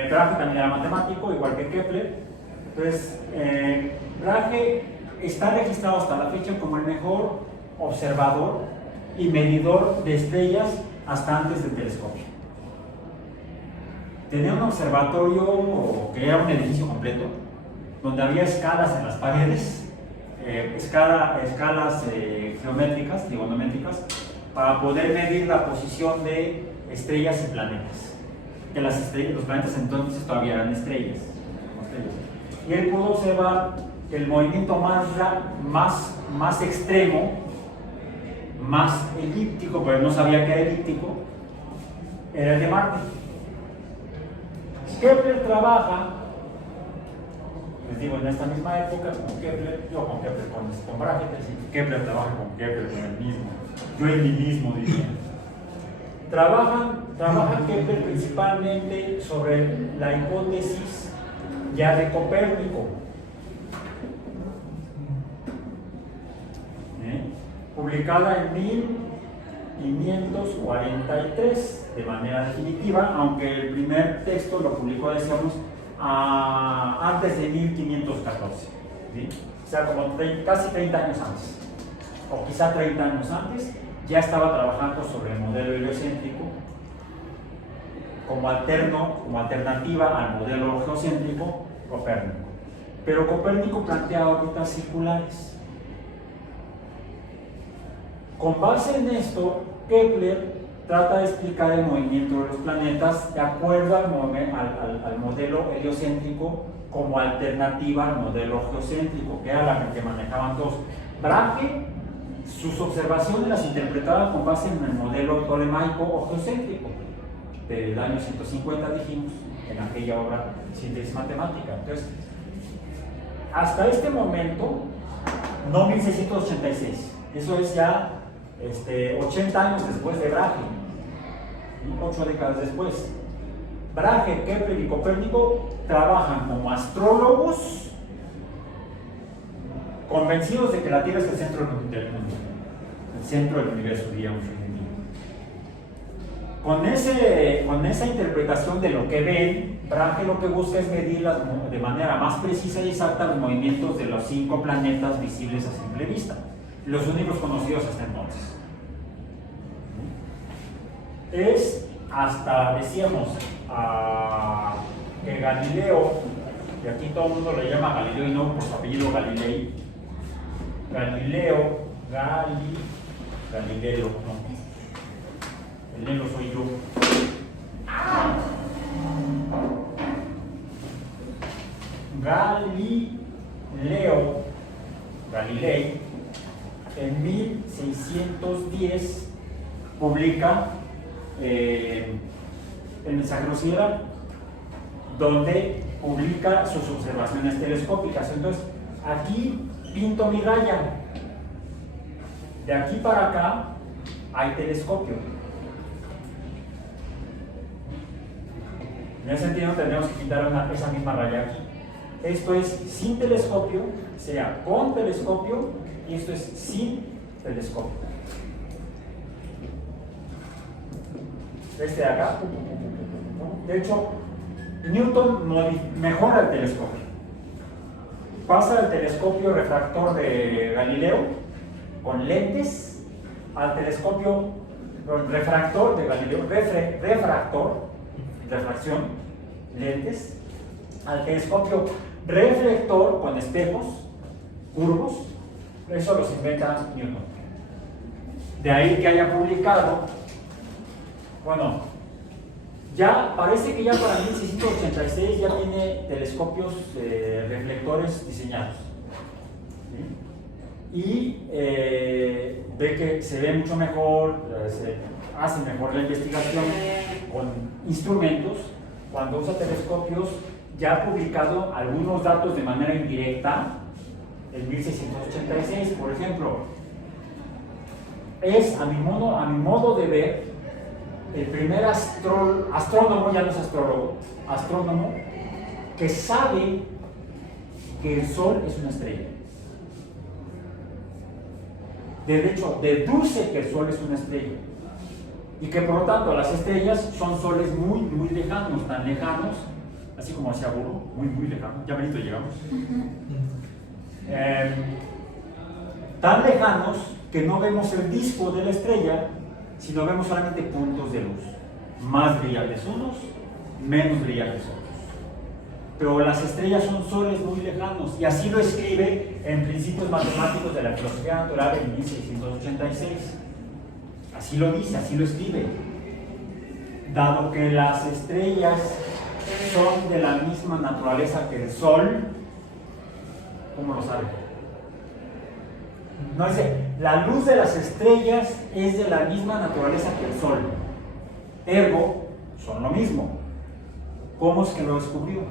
Brahe también era matemático, igual que Kepler. Entonces, Brahe está registrado hasta la fecha como el mejor observador y medidor de estrellas hasta antes del telescopio. Tenía un observatorio que era un edificio completo, donde había escalas en las paredes, escalas geométricas, trigonométricas, para poder medir la posición de estrellas y planetas. Que los planetas entonces todavía eran estrellas. Y él pudo observar que el movimiento más extremo, más elíptico, pero no sabía que era elíptico, era el de Marte. Kepler trabaja, les digo, en esta misma época con Kepler, yo con Kepler, con Brahe, Kepler trabaja con Kepler, con el mismo, yo en mí mismo diría. Trabaja Kepler principalmente sobre la hipótesis ya de Copérnico, publicada en 1543 de manera definitiva, aunque el primer texto lo publicó, decíamos, antes de 1514, ¿sí? O sea, como casi 30 años antes, o quizá 30 años antes, ya estaba trabajando sobre el modelo heliocéntrico como alternativa al modelo geocéntrico Copérnico. Pero Copérnico plantea órbitas circulares. Con base en esto, Kepler trata de explicar el movimiento de los planetas de acuerdo al modelo heliocéntrico como alternativa al modelo geocéntrico, que era la que manejaban todos. Brahe Sus observaciones las interpretaba con base en el modelo tolemaico o geocéntrico del año 150, dijimos, en aquella obra Síntesis Matemática. Entonces, hasta este momento, no 1686, eso es ya 80 años después de Brahe, 8 décadas después. Brahe, Kepler y Copérnico trabajan como astrólogos convencidos de que la Tierra es el centro del mundo, el centro del universo, diríamos hoy en día. Con esa interpretación de lo que ven, Brahe lo que busca es medir de manera más precisa y exacta los movimientos de los 5 planetas visibles a simple vista, los únicos conocidos hasta entonces. Es hasta, decíamos, que Galileo, y aquí todo el mundo le llama Galileo y no por su apellido Galilei, Galileo, Galileo, no, el negro soy yo. Galilei, en 1610 publica el Mensajero Sideral, donde publica sus observaciones telescópicas. Entonces, aquí pinto mi raya. De aquí para acá hay telescopio. En ese sentido, tendríamos que pintar esa misma raya aquí. Esto es sin telescopio, sea con telescopio, y esto es sin telescopio. Este de acá. De hecho, Newton mejora el telescopio. Pasa del telescopio refractor de Galileo con lentes al telescopio refractor de Galileo, refracción, lentes, al telescopio reflector con espejos curvos. Eso los inventa Newton. De ahí que haya publicado, bueno, ya parece que ya para 1686 ya tiene telescopios reflectores diseñados, ¿sí? Y ve que se ve mucho mejor, se hace mejor la investigación con instrumentos cuando usa telescopios. Ya ha publicado algunos datos de manera indirecta en 1686, por ejemplo. Es a mi modo de ver el primer astrónomo, ya no es astrólogo, astrónomo, que sabe que el Sol es una estrella. De hecho, deduce que el Sol es una estrella. Y que por lo tanto las estrellas son soles muy, muy lejanos, tan lejanos, así como hacia Burro, muy, muy lejanos. Ya bonito llegamos. Tan lejanos que no vemos el disco de la estrella, sino vemos solamente puntos de luz, más brillantes unos, menos brillantes otros. Pero las estrellas son soles muy lejanos, y así lo escribe en Principios Matemáticos de la Filosofía Natural en 1686. Así lo dice, así lo escribe. Dado que las estrellas son de la misma naturaleza que el Sol, ¿cómo lo sabe? No dice, la luz de las estrellas es de la misma naturaleza que el Sol. Ergo, son lo mismo. ¿Cómo es que lo descubrió?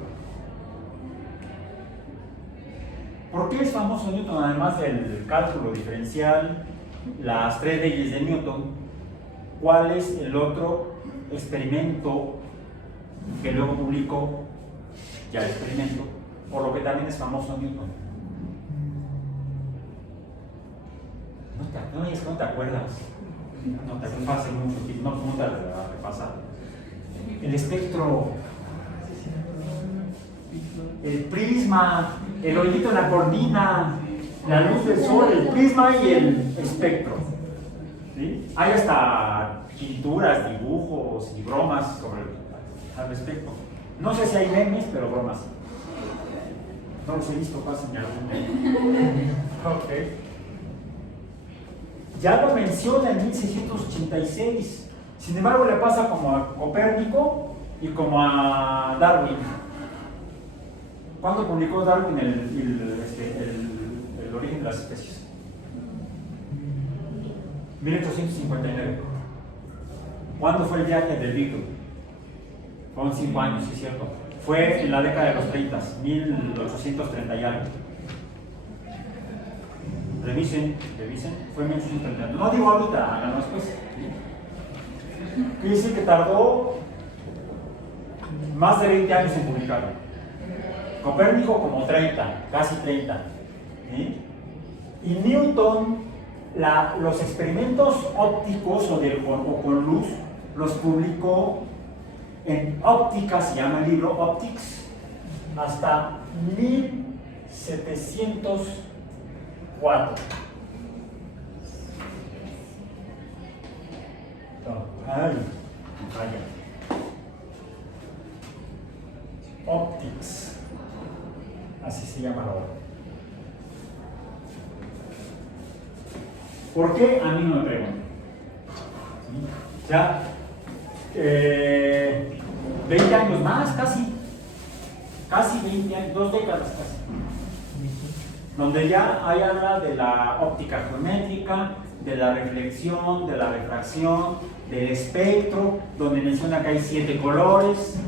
¿Por qué es famoso Newton, además del cálculo diferencial, las 3 leyes de Newton? ¿Cuál es el otro experimento que luego publicó, ya el experimento, por lo que también es famoso Newton? No te acuerdas. No te acuerdas hace mucho tiempo. No te pasa. El espectro, el prisma, el hoyito en la cornina, la luz del sol, el prisma y el espectro. ¿Sí? Hay hasta pinturas, dibujos y bromas al respecto. No sé si hay memes, pero bromas. No los he visto, pasen ya algún meme. Ok. Ya lo menciona en 1686. Sin embargo, le pasa como a Copérnico y como a Darwin. ¿Cuándo publicó Darwin el origen de las especies? 1859. ¿Cuándo fue el viaje del Beagle? Fueron 5 años, sí es cierto. Fue en la década de los 30, 1830 y algo. Revisen, fue en 1830. No digo ahorita, háganlo después. Quiere decir que tardó más de 20 años en publicarlo. Copérnico como 30, casi 30. ¿Sí? Y Newton, los experimentos ópticos o con luz, los publicó en Óptica, se llama el libro Optics, hasta 1704. Ay, vaya. Optics, así se llama la obra. ¿Por qué? A mí no me pregunto. Ya 20 años más, casi 20 años, 2 décadas casi, donde ya hay habla de la óptica geométrica, de la reflexión, de la refracción, del espectro, donde menciona que hay 7 colores: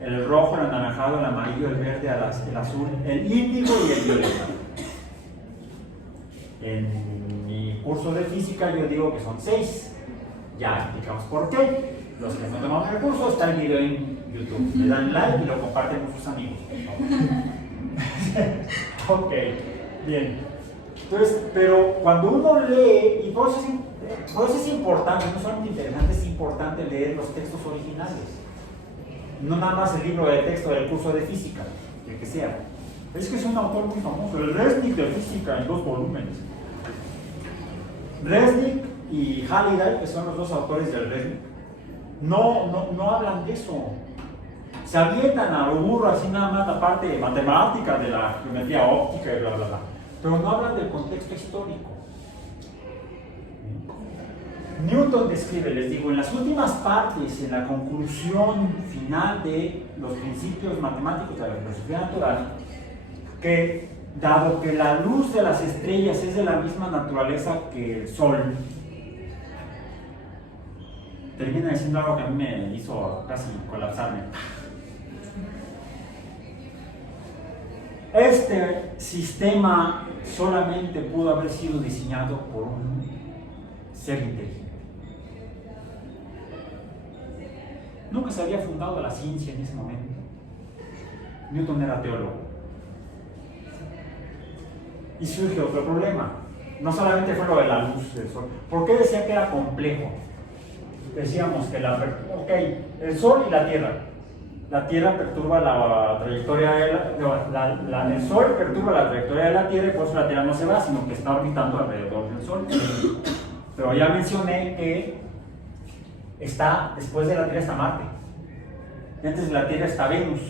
el rojo, el anaranjado, el amarillo, el verde, el azul, el índigo y el violeta. En mi curso de física yo digo que son 6. Ya explicamos por qué. Los que no tomamos el curso, está el video en YouTube. Le dan like y lo comparten con sus amigos, por favor. Ok, bien. Entonces, pero cuando uno lee, y por eso es importante, no solamente interesante, es importante leer los textos originales. No nada más el libro de texto del curso de física, el que sea. Es que es un autor muy famoso, el Resnick de física, en 2 volúmenes. Resnick y Halliday, que son los 2 autores del Resnick, no hablan de eso. Se avientan a lo burro así nada más la parte matemática de la geometría óptica y bla bla bla, pero no hablan del contexto histórico. Newton describe, les digo, en las últimas partes, en la conclusión final de los principios matemáticos de la filosofía natural, que dado que la luz de las estrellas es de la misma naturaleza que el Sol, termina diciendo algo que a mí me hizo casi colapsarme. Este sistema solamente pudo haber sido diseñado por un ser inteligente. Nunca se había fundado la ciencia en ese momento. Newton era teólogo. Y surge otro problema. No solamente fue lo de la luz del Sol. ¿Por qué decía que era complejo? Decíamos que el Sol y la Tierra. La Tierra perturba la trayectoria el Sol perturba la trayectoria de la Tierra, y por eso la Tierra no se va, sino que está orbitando alrededor del Sol. Pero ya mencioné que después de la Tierra está Marte. Y antes de la Tierra está Venus,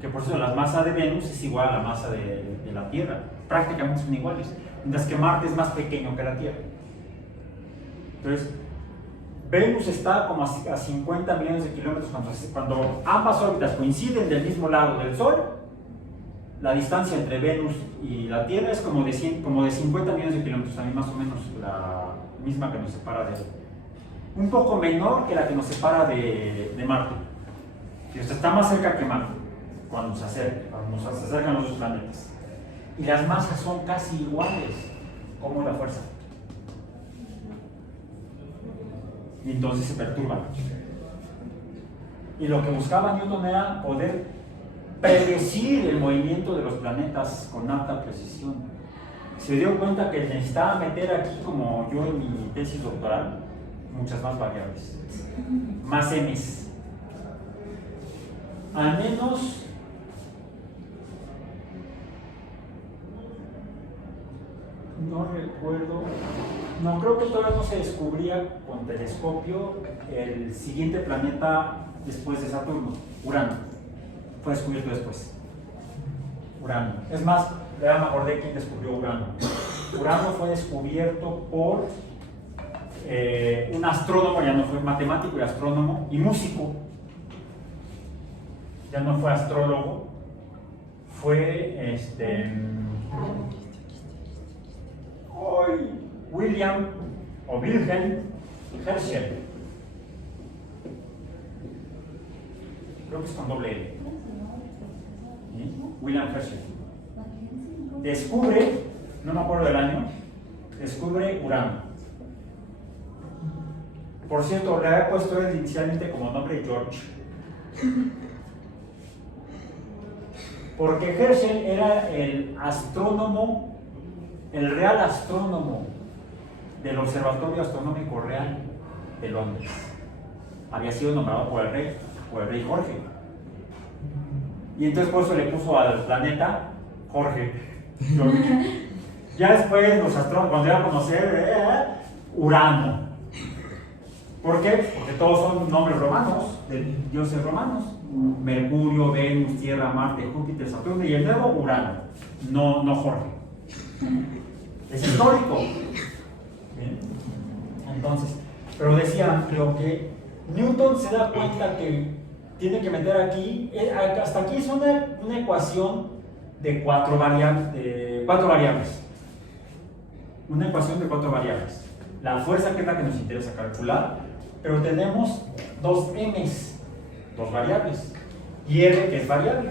que por eso la masa de Venus es igual a la masa de la Tierra. Prácticamente son iguales, mientras que Marte es más pequeño que la Tierra. Entonces, Venus está como a 50 millones de kilómetros. Cuando ambas órbitas coinciden del mismo lado del Sol, la distancia entre Venus y la Tierra es como de 50 millones de kilómetros, también más o menos la misma que nos separa de él. Un poco menor que la que nos separa de Marte, que está más cerca que Marte cuando se acercan los dos planetas. Y las masas son casi iguales, como la fuerza. Y entonces se perturban. Y lo que buscaba Newton era poder predecir el movimiento de los planetas con alta precisión. Se dio cuenta que necesitaba meter aquí, como yo en mi tesis doctoral, muchas más variables, más M's. Al menos no recuerdo, no creo que todavía no se descubría con telescopio el siguiente planeta después de Saturno, Urano. Fue descubierto después. Urano. Es más, ya me acordé quién descubrió Urano. Urano fue descubierto por un astrónomo, ya no fue matemático y astrónomo y músico. Ya no fue astrólogo, fue William o Wilhelm Herschel. Creo que es con doble L. ¿Sí? William Herschel. Descubre, no me acuerdo del año, descubre Urano. Por cierto, le había puesto él inicialmente como nombre George. Porque Herschel era el astrónomo, el real astrónomo del Observatorio Astronómico Real de Londres. Había sido nombrado por el rey Jorge. Y entonces por eso le puso al planeta Jorge. Ya después los astrónomos, cuando iban a conocer Urano. ¿Por qué? Porque todos son nombres romanos, de dioses romanos. Mercurio, Venus, Tierra, Marte, Júpiter, Saturno y el nuevo Urano. No Jorge. Es histórico. ¿Bien? Entonces, pero decía lo que Newton se da cuenta que tiene que meter aquí, hasta aquí es una ecuación de cuatro variables. Una ecuación de 4 variables. La fuerza, que es la que nos interesa calcular, pero tenemos dos m's, 2 variables, y r, que es variable.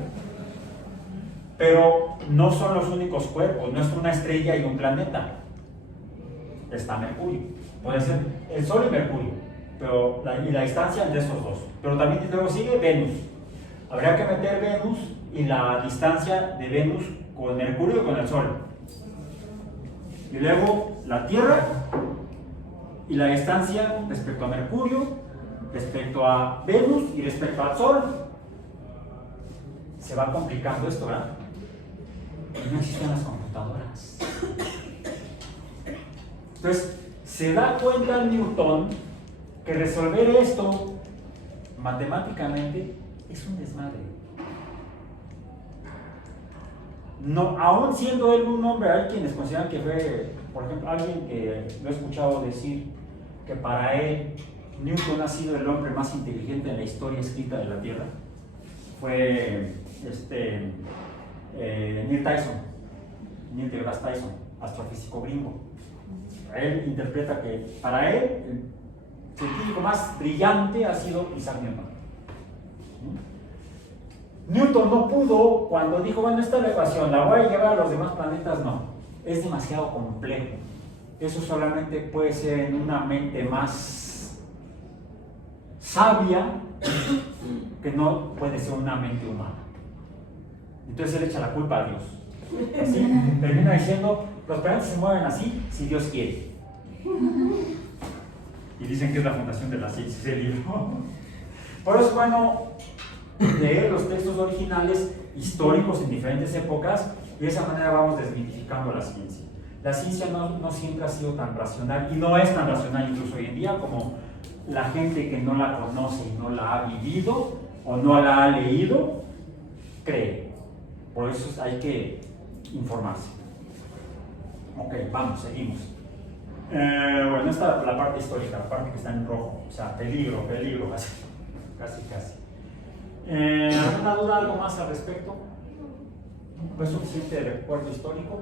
Pero no son los únicos cuerpos, no es una estrella y un planeta. Está Mercurio. Puede ser el Sol y Mercurio, pero y la distancia de esos dos. Pero también luego sigue Venus. Habría que meter Venus y la distancia de Venus con Mercurio y con el Sol. Y luego la Tierra y la distancia respecto a Mercurio, respecto a Venus y respecto al Sol. Se va complicando esto, ¿verdad? Y no existen las computadoras. Entonces, se da cuenta Newton que resolver esto matemáticamente es un desmadre. No, aún siendo él un hombre, hay quienes consideran que fue, por ejemplo, alguien que lo he escuchado decir que para él Newton ha sido el hombre más inteligente en la historia escrita de la Tierra. Fue Neil deGrasse Tyson, astrofísico gringo. Él interpreta que para él el científico más brillante ha sido Isaac Newton. Newton no pudo, cuando dijo, bueno, esta es la ecuación, la voy a llevar a los demás planetas, no. Es demasiado complejo. Eso solamente puede ser en una mente más sabia, que no puede ser una mente humana. Entonces él echa la culpa a Dios. Así termina diciendo, los planetas se mueven así si Dios quiere. Y dicen que es la fundación de la ciencia, ese libro. Por eso es bueno leer los textos originales históricos en diferentes épocas, y de esa manera vamos desmitificando la ciencia. La ciencia no siempre ha sido tan racional, y no es tan racional incluso hoy en día, como la gente que no la conoce y no la ha vivido o no la ha leído cree. Por eso hay que informarse. Ok, vamos, seguimos. Bueno, esta es la parte histórica, la parte que está en rojo, o sea, peligro, casi. ¿Alguna duda, algo más al respecto? ¿Fue suficiente el recuerdo histórico?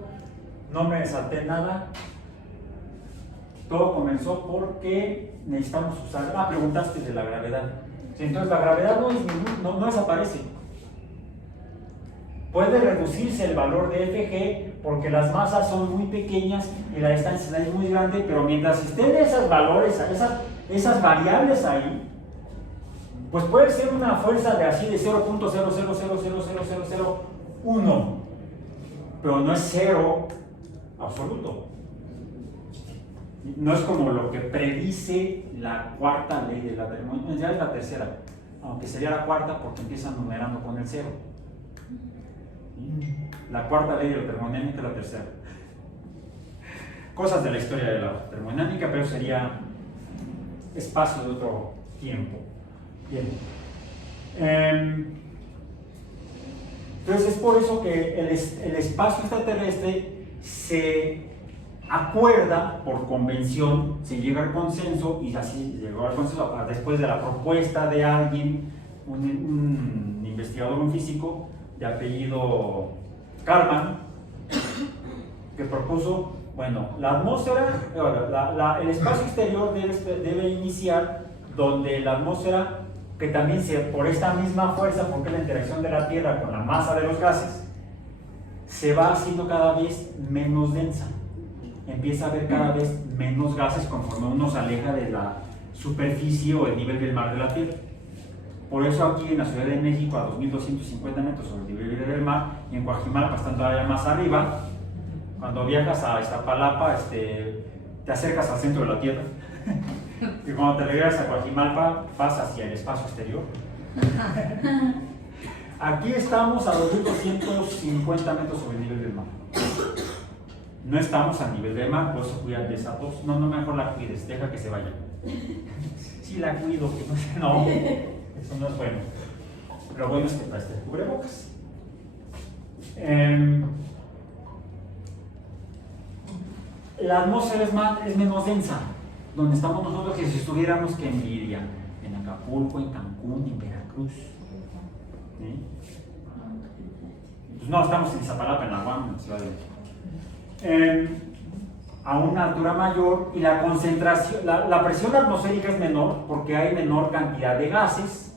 No me salté nada. Todo comenzó porque necesitamos usar... preguntaste de la gravedad. Sí, entonces la gravedad no desaparece. Puede reducirse el valor de Fg porque las masas son muy pequeñas y la distancia es muy grande, pero mientras estén esos valores, esas variables ahí, pues puede ser una fuerza de así de 0.000000001, pero no es cero absoluto. No es como lo que predice la cuarta ley de la termodinámica, ya es la tercera, aunque sería la cuarta porque empiezan numerando con el cero. La cuarta ley de la termodinámica es la tercera. Cosas de la historia de la termodinámica, pero sería espacio de otro tiempo. Bien. Entonces es por eso que el espacio extraterrestre se acuerda por convención, se llega al consenso, y así llegó al consenso después de la propuesta de alguien, un investigador, un físico de apellido Kalman, que propuso Bueno, la atmósfera, el espacio exterior debe iniciar donde la atmósfera, que también por esta misma fuerza, porque es la interacción de la Tierra con la masa de los gases, se va haciendo cada vez menos densa. Empieza a haber cada vez menos gases conforme uno se aleja de la superficie o el nivel del mar de la Tierra. Por eso aquí en la Ciudad de México, a 2.250 metros sobre el nivel del mar, y en Coajimalpa, están todavía más arriba, cuando viajas a Iztapalapa, te acercas al centro de la Tierra. Y cuando te regresas a Coajimalpa, vas hacia el espacio exterior. Aquí estamos a 2.250 metros sobre el nivel del mar. No estamos a nivel del mar, por eso cuidan de esa tos. No, mejor la cuides, deja que se vaya. Sí, la cuido, que no, eso no es bueno. Lo bueno es que traes el cubrebocas. La atmósfera es menos densa, donde estamos nosotros, que si estuviéramos que en Liria, en Acapulco, en Cancún, en Veracruz. ¿Sí? Pues no, estamos en Iztapalapa, en la UAM, en la Ciudad de México. A una altura mayor, y la concentración, la presión atmosférica es menor porque hay menor cantidad de gases.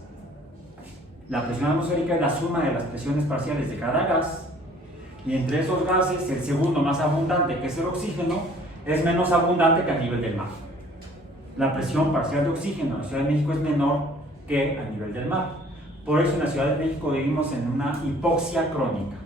La presión atmosférica es la suma de las presiones parciales de cada gas, y entre esos gases, el segundo más abundante, que es el oxígeno, es menos abundante que a nivel del mar. La presión parcial de oxígeno en la Ciudad de México es menor que a nivel del mar. Por eso en la Ciudad de México vivimos en una hipoxia crónica.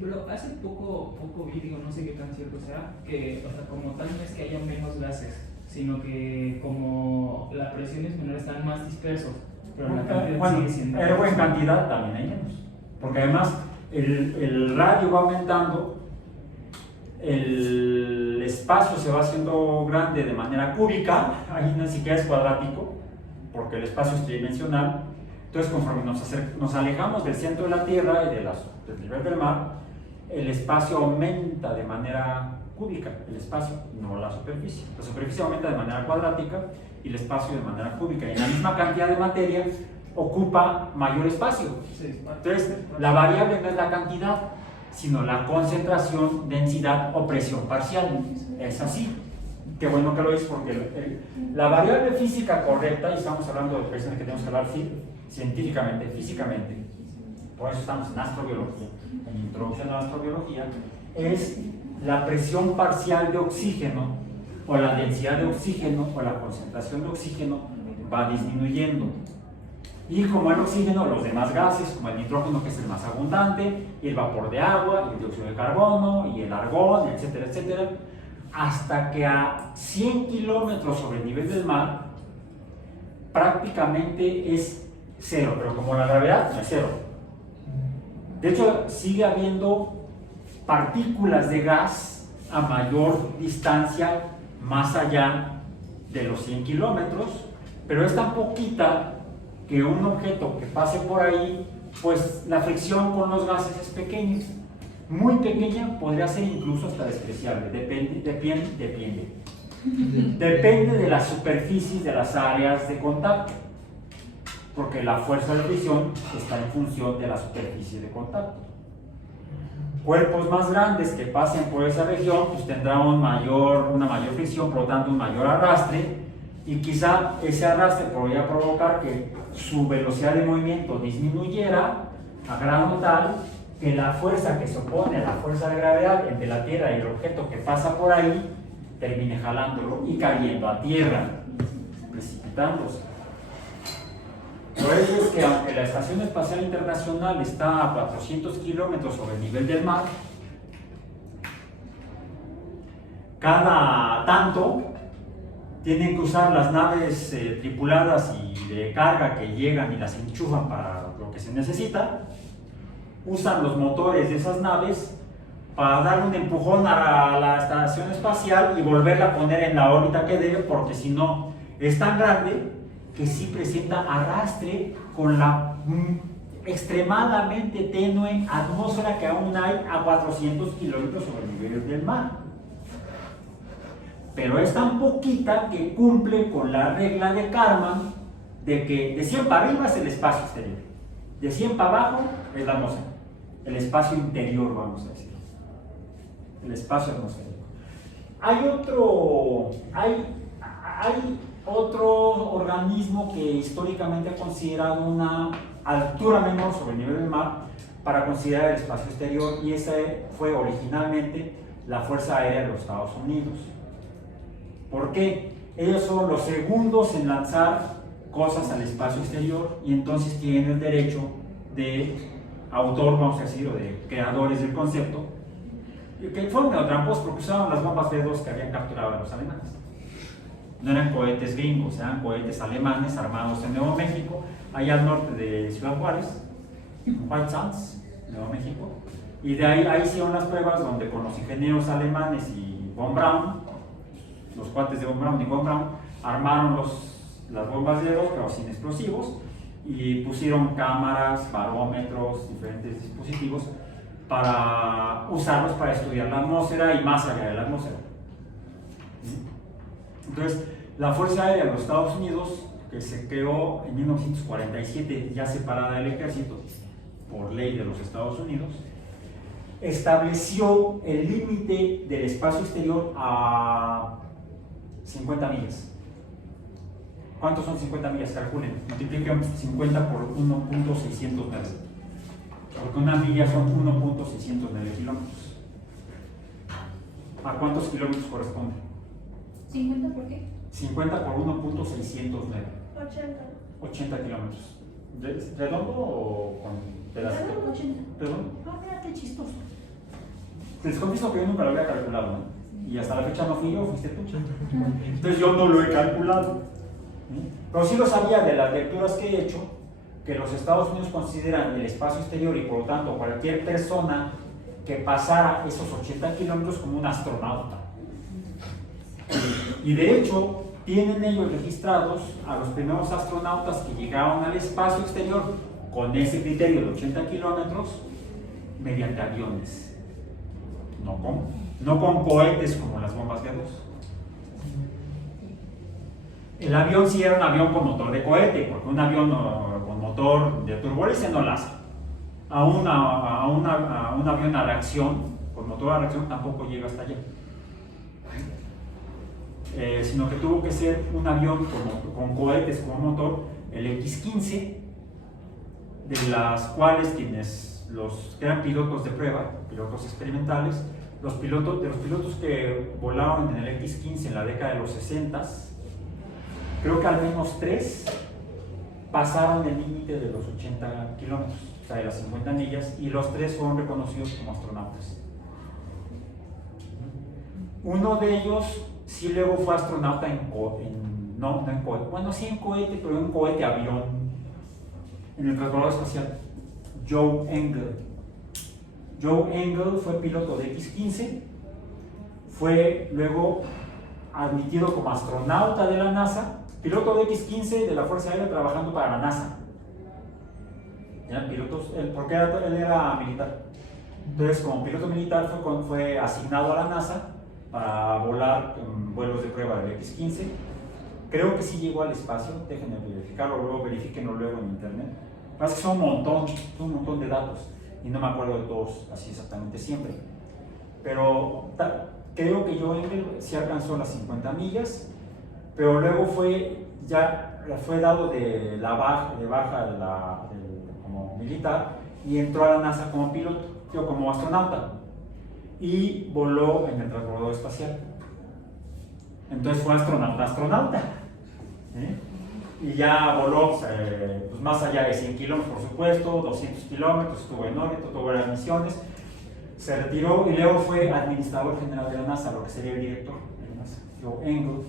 Pero hace poco vi, digo, no sé qué tan cierto sea, que, o sea, como tal no es que haya menos gases, sino que como la presión es menor, están más dispersos, pero la cantidad Bueno, sigue siendo... pero en cantidad también hay menos, porque además el radio va aumentando, el espacio se va haciendo grande de manera cúbica, ahí ni siquiera es cuadrático, porque el espacio es tridimensional. Entonces, conforme nos alejamos del centro de la Tierra y del nivel del mar, el espacio aumenta de manera cúbica, el espacio, no la superficie. La superficie aumenta de manera cuadrática y el espacio de manera cúbica. Y en la misma cantidad de materia ocupa mayor espacio. Entonces, la variable no es la cantidad, sino la concentración, densidad o presión parcial. Es así. Qué bueno que lo es, porque la variable física correcta, y estamos hablando de presión que tenemos que hablar científicamente, físicamente, por eso estamos en astrobiología, en introducción a la astrobiología, es la presión parcial de oxígeno, o la densidad de oxígeno, o la concentración de oxígeno va disminuyendo. Y como el oxígeno, los demás gases, como el nitrógeno, que es el más abundante, y el vapor de agua, y el dióxido de carbono, y el argón, etcétera, etcétera, hasta que a 100 kilómetros sobre el nivel del mar prácticamente es cero, pero como la gravedad no es cero. De hecho, sigue habiendo partículas de gas a mayor distancia, más allá de los 100 kilómetros, pero es tan poquita que un objeto que pase por ahí, pues la fricción con los gases es pequeña. Muy pequeña, podría ser incluso hasta despreciable, depende de las superficies de las áreas de contacto, porque la fuerza de fricción está en función de la superficie de contacto. Cuerpos más grandes que pasen por esa región, pues tendrán una mayor fricción, por lo tanto un mayor arrastre, y quizá ese arrastre podría provocar que su velocidad de movimiento disminuyera a grado tal que la fuerza que se opone a la fuerza de gravedad entre la Tierra y el objeto que pasa por ahí termine jalándolo y cayendo a tierra, precipitándose. Por eso es que aunque la Estación Espacial Internacional está a 400 kilómetros sobre el nivel del mar, cada tanto tienen que usar las naves tripuladas y de carga que llegan y las enchufan para lo que se necesita. Usan los motores de esas naves para darle un empujón a la estación espacial y volverla a poner en la órbita que debe, porque si no es tan grande que sí presenta arrastre con la extremadamente tenue atmósfera que aún hay a 400 kilómetros sobre el nivel del mar. Pero es tan poquita que cumple con la regla de Kármán de que de 100 para arriba es el espacio exterior, de 100 para abajo es la atmósfera, el espacio interior, vamos a decir. el espacio atmosférico. Hay otro organismo que históricamente ha considerado una altura menor sobre el nivel del mar para considerar el espacio exterior, y esa fue originalmente la Fuerza Aérea de los Estados Unidos. ¿Por qué? Ellos son los segundos en lanzar cosas al espacio exterior y entonces tienen el derecho de autor, vamos a decir, o de creadores del concepto, que fueron neotramposos porque usaban las bombas B-2 que habían capturado a los alemanes. No eran cohetes gringos, eran cohetes alemanes armados en Nuevo México, allá al norte de Ciudad Juárez, White Sands, Nuevo México, y de ahí hicieron las pruebas donde con los ingenieros alemanes y von Braun, los cuates de von Braun y von Braun, armaron las bombas B-2 pero sin explosivos y pusieron cámaras, barómetros, diferentes dispositivos para usarlos para estudiar la atmósfera y más allá de la atmósfera. Entonces, la Fuerza Aérea de los Estados Unidos, que se creó en 1947, ya separada del ejército por ley de los Estados Unidos, estableció el límite del espacio exterior a 50 millas. ¿Cuántos son 50 millas? Calculen, multipliquen 50 por 1.609, porque una milla son 1.609 kilómetros. ¿A cuántos kilómetros corresponde? ¿50 por qué? 50 por 1.609. 80. 80 kilómetros. ¿Redondo o con pedazos? 80. ¿Redondo? Ah, mira, qué chistoso. Les confieso que yo nunca lo había calculado, ¿no? Y hasta la fecha no fui yo, fuiste tú. Entonces yo no lo he calculado. Pero sí lo sabía de las lecturas que he hecho, que los Estados Unidos consideran el espacio exterior y por lo tanto cualquier persona que pasara esos 80 kilómetros como un astronauta. Y de hecho, tienen ellos registrados a los primeros astronautas que llegaron al espacio exterior con ese criterio de 80 kilómetros mediante aviones, no con cohetes como las bombas B-2. El avión sí era un avión con motor de cohete, porque un avión con motor de turbohélice no lanza. A un avión a reacción, con motor a reacción, tampoco llega hasta allá. Sino que tuvo que ser un avión con cohetes con motor, el X-15, de las cuales los que eran pilotos de prueba, pilotos experimentales, de los pilotos que volaron en el X-15 en la década de los 60s, creo que al menos 3 pasaron el límite de los 80 kilómetros, o sea, de las 50 millas, y los 3 fueron reconocidos como astronautas. Uno de ellos sí luego fue astronauta en cohete, bueno, sí en cohete, pero en un cohete avión, en el transbordador espacial, Joe Engle. Joe Engle fue piloto de X-15, fue luego admitido como astronauta de la NASA, piloto de X-15 de la Fuerza Aérea trabajando para la NASA. Eran pilotos, porque él era militar. Entonces, como piloto militar fue asignado a la NASA para volar en vuelos de prueba del X-15. Creo que sí llegó al espacio, déjenme verificarlo, luego verifíquenlo luego en internet. Pasa que son un montón de datos y no me acuerdo de todos así exactamente siempre. Pero creo que Joe Engle sí alcanzó las 50 millas, pero luego fue dado de baja como militar y entró a la NASA como piloto, como astronauta, y voló en el transbordador espacial. Entonces fue astronauta. Y ya voló pues más allá de 100 kilómetros, por supuesto, 200 kilómetros, estuvo en órbita, tuvo varias misiones, se retiró y luego fue administrador general de la NASA, lo que sería el director de la NASA, Joe Engle.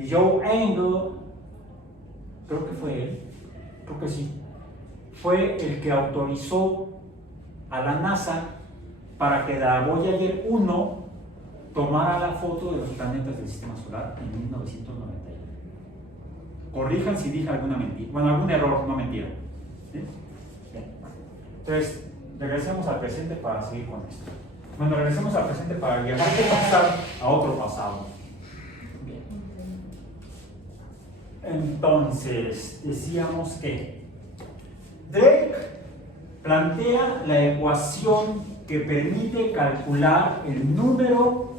Y Joe Engle, creo que fue él, creo que sí, fue el que autorizó a la NASA para que la Voyager 1 tomara la foto de los planetas del Sistema Solar en 1991. Corrijan si dije alguna mentira, bueno, algún error, no mentira. ¿Sí? Bien. Entonces, regresemos al presente para seguir con esto. Bueno, regresemos al presente para viajar de pasar a otro pasado. Bien. Entonces, decíamos que Drake plantea la ecuación que permite calcular el número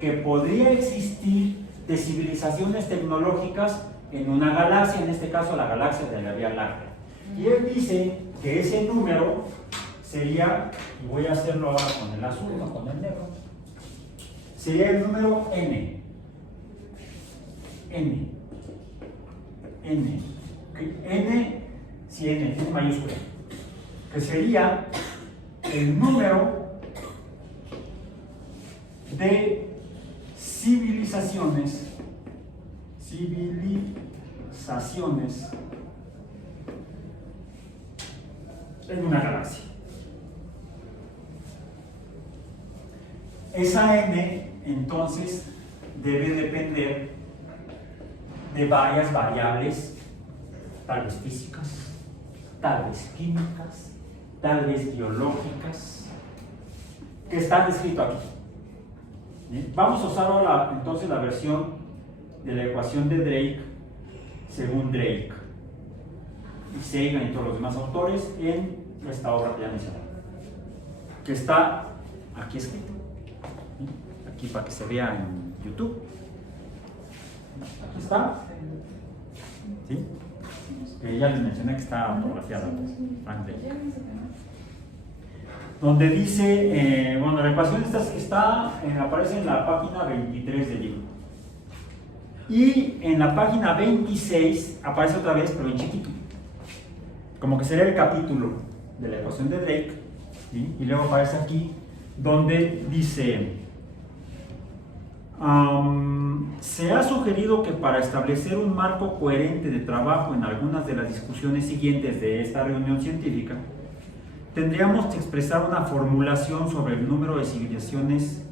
que podría existir de civilizaciones tecnológicas en una galaxia, en este caso la galaxia de la Vía Láctea. Y él dice que ese número sería, y voy a hacerlo ahora con el azul, no con el negro, sería el número n. N. N. N, si n tiene mayúscula, que sería el número de civilizaciones en una galaxia. Esa n entonces debe depender de varias variables, tal vez físicas, tal vez químicas, tal vez biológicas, que están descritas aquí. ¿Bien? Vamos a usar ahora entonces la versión de la ecuación de Drake según Drake y Sagan y todos los demás autores en esta obra que ya mencioné, que está aquí escrito, aquí para que se vea en YouTube. Aquí está, ¿sí? Ya les mencioné que está autografiada Frank Drake, donde dice, bueno, la ecuación aparece en la página 23 del libro, y en la página 26 aparece otra vez, pero en chiquito, como que sería el capítulo de la ecuación de Drake, ¿sí? Y luego aparece aquí, donde dice: se ha sugerido que para establecer un marco coherente de trabajo en algunas de las discusiones siguientes de esta reunión científica, tendríamos que expresar una formulación sobre el número de civilizaciones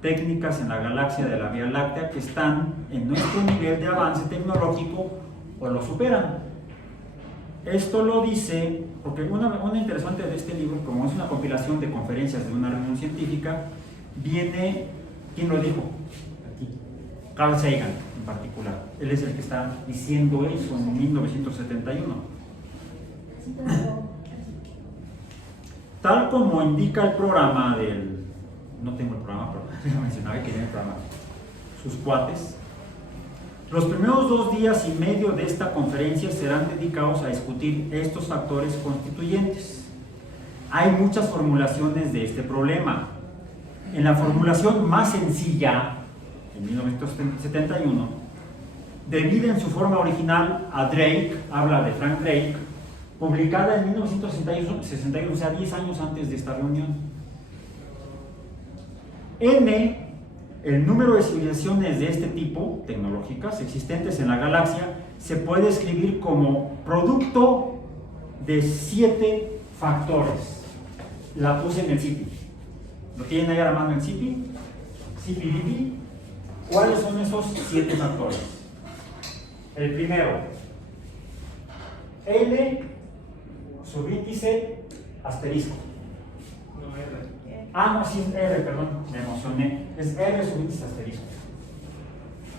técnicas en la galaxia de la Vía Láctea que están en nuestro nivel de avance tecnológico o lo superan. Esto lo dice porque una interesante de este libro, como es una compilación de conferencias de una reunión científica, viene, ¿quién lo dijo? Aquí, Carl Sagan en particular. Él es el que está diciendo eso en 1971. Tal como indica el programa del, no tengo el programa, pero mencionaba que tiene el programa, sus cuates, los primeros 2 días y medio de esta conferencia serán dedicados a discutir estos factores constituyentes. Hay muchas formulaciones de este problema. En la formulación más sencilla, en 1971, debida en su forma original a Drake, habla de Frank Drake, publicada en 1961, o sea, 10 años antes de esta reunión. N, el número de civilizaciones de este tipo, tecnológicas, existentes en la galaxia, se puede escribir como producto de 7 factores. La puse en el CIPI. ¿Lo tienen ahí a la mano en CIPI? CIPI-DIPI. ¿Cuáles son esos 7 factores? El primero, L subíndice asterisco. No, R. Ah, no, sí es R, perdón, me emocioné. Es R subíndice asterisco.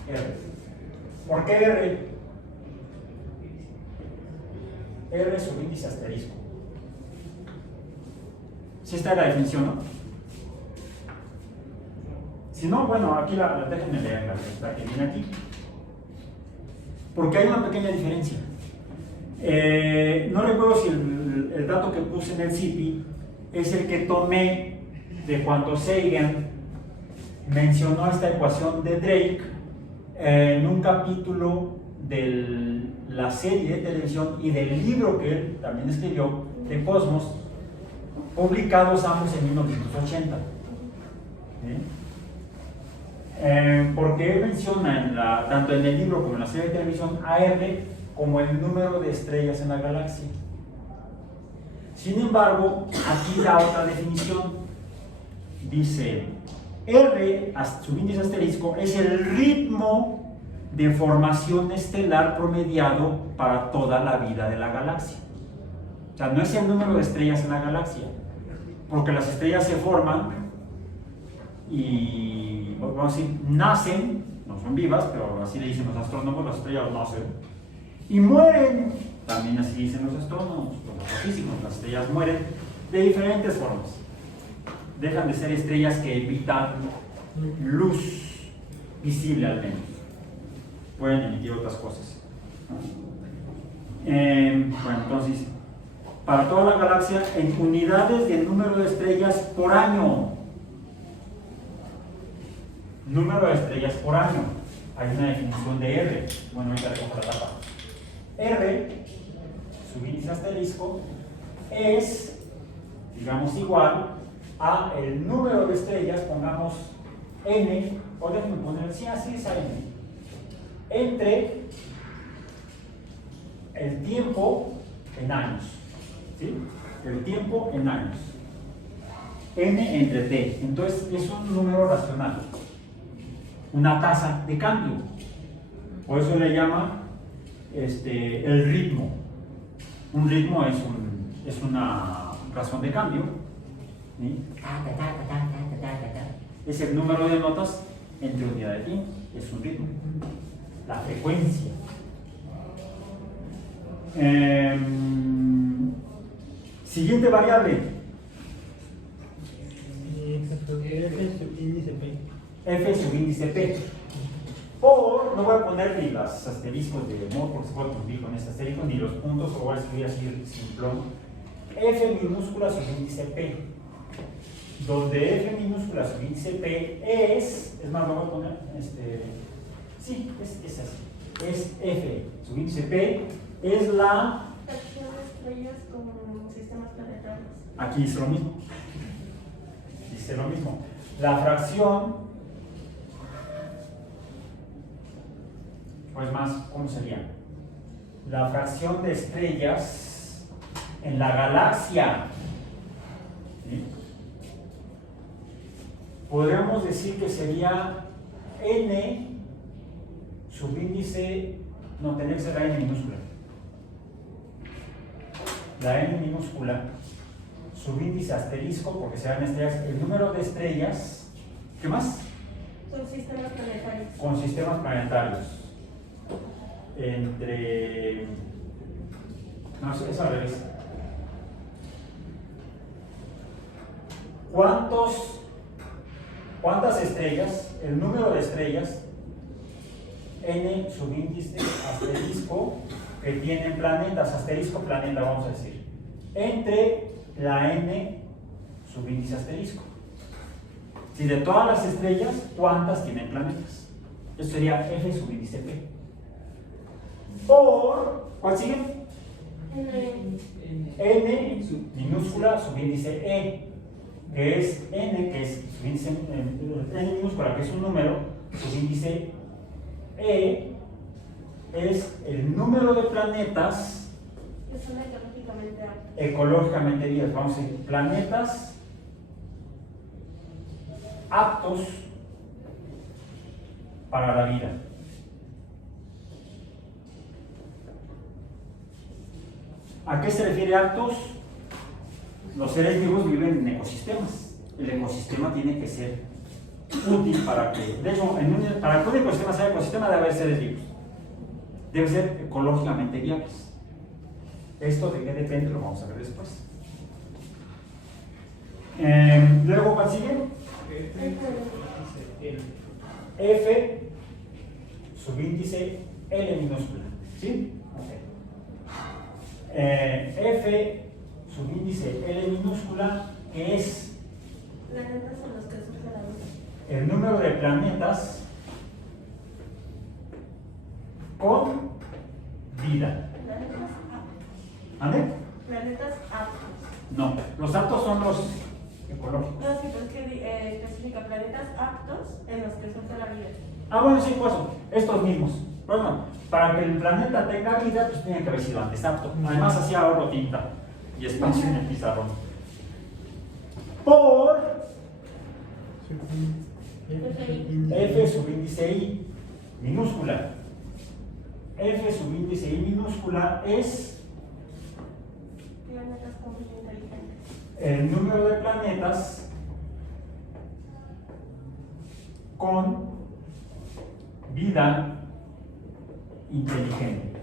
R. ¿Por qué R? R subíndice asterisco. ¿Sí está en la definición, no? Si no, bueno, aquí déjenme leer la que viene aquí. Porque hay una pequeña diferencia. No recuerdo si el dato que puse en el CIPI es el que tomé de cuando Sagan mencionó esta ecuación de Drake en un capítulo de la serie de televisión y del libro que él también escribió, de Cosmos, publicados ambos en 1980. Porque él menciona tanto en el libro como en la serie de televisión a R como el número de estrellas en la galaxia. Sin embargo, aquí da otra definición. Dice, R, subíndice asterisco, es el ritmo de formación estelar promediado para toda la vida de la galaxia. O sea, no es el número de estrellas en la galaxia, porque las estrellas se forman y, vamos a decir, nacen, no son vivas, pero así le dicen los astrónomos, las estrellas nacen, y mueren, también así dicen los astrónomos, los astrofísicos, las estrellas mueren de diferentes formas. dejan de ser estrellas que emitan luz visible al menos. Pueden emitir otras cosas. Bueno, entonces, para toda la galaxia, en unidades de número de estrellas por año. Número de estrellas por año. Hay una definición de R. Bueno, ahorita recojo la tapa. R, subíndice asterisco, es, digamos, igual a el número de estrellas, pongamos N, o déjenme poner, sí, así es a N, entre el tiempo en años. ¿Sí? El tiempo en años. N entre T. Entonces es un número racional. Una tasa de cambio. Por eso le llama el ritmo. Un ritmo es una razón de cambio. ¿Sí? Es el número de notas entre unidad de tiempo. Es un ritmo. La frecuencia. Siguiente variable. F subíndice P. Por, no voy a poner ni los asteriscos de Moore porque se puede confundir con este asterisco, ni los puntos, o voy a escribir así simplón. F minúscula subíndice P. Donde F minúscula subíndice P es más, lo voy a poner, sí, es así. Es F subíndice P, es la... Fracción de estrellas como sistemas planetarios. Aquí dice lo mismo. Dice lo mismo. La fracción, pues más, ¿cómo sería? La fracción de estrellas en la galaxia. ¿Sí? Podríamos decir que sería N subíndice, no, tendría que ser la N minúscula. La N minúscula, subíndice asterisco, porque se dan estrellas, el número de estrellas, ¿qué más? Son sistemas planetarios. Con sistemas planetarios. No, es al revés. ¿Cuántas estrellas? El número de estrellas, N subíndice asterisco, que tienen planetas, asterisco planeta, vamos a decir, entre la N subíndice asterisco. Si de todas las estrellas, ¿cuántas tienen planetas? Eso sería F subíndice P. Por, ¿cuál sigue? N minúscula subíndice E, que es N, que es subíndice, N minúscula, que es un número, subíndice E, es el número de planetas Que son ecológicamente aptos. ecológicamente vivos. Vamos a decir, planetas aptos para la vida. ¿A qué se refiere aptos? Los seres vivos viven en ecosistemas. El ecosistema tiene que ser útil para que, de hecho, para que un ecosistema sea ecosistema debe haber seres vivos. Debe ser ecológicamente viables. Esto de qué depende lo vamos a ver después. Luego, ¿cuál sigue? F subíndice L minúscula. ¿Sí? Okay. F subíndice L minúscula, que es Planetas en los que surge la luz. el número de planetas con vida. Planetas aptos. ¿Vale? Planetas aptos. No, los aptos son los ecológicos. No, sí, pero es que especifica planetas aptos en los que surge la vida. Ah, bueno, sí, pues estos mismos. Bueno, para que el planeta tenga vida, pues tiene que haber sido antes apto. Además, hacía ahorro tinta y espacio en el pizarrón. Por F subíndice I minúscula. F subíndice I minúscula es Planetas con vida inteligente. el número de planetas con vida inteligente.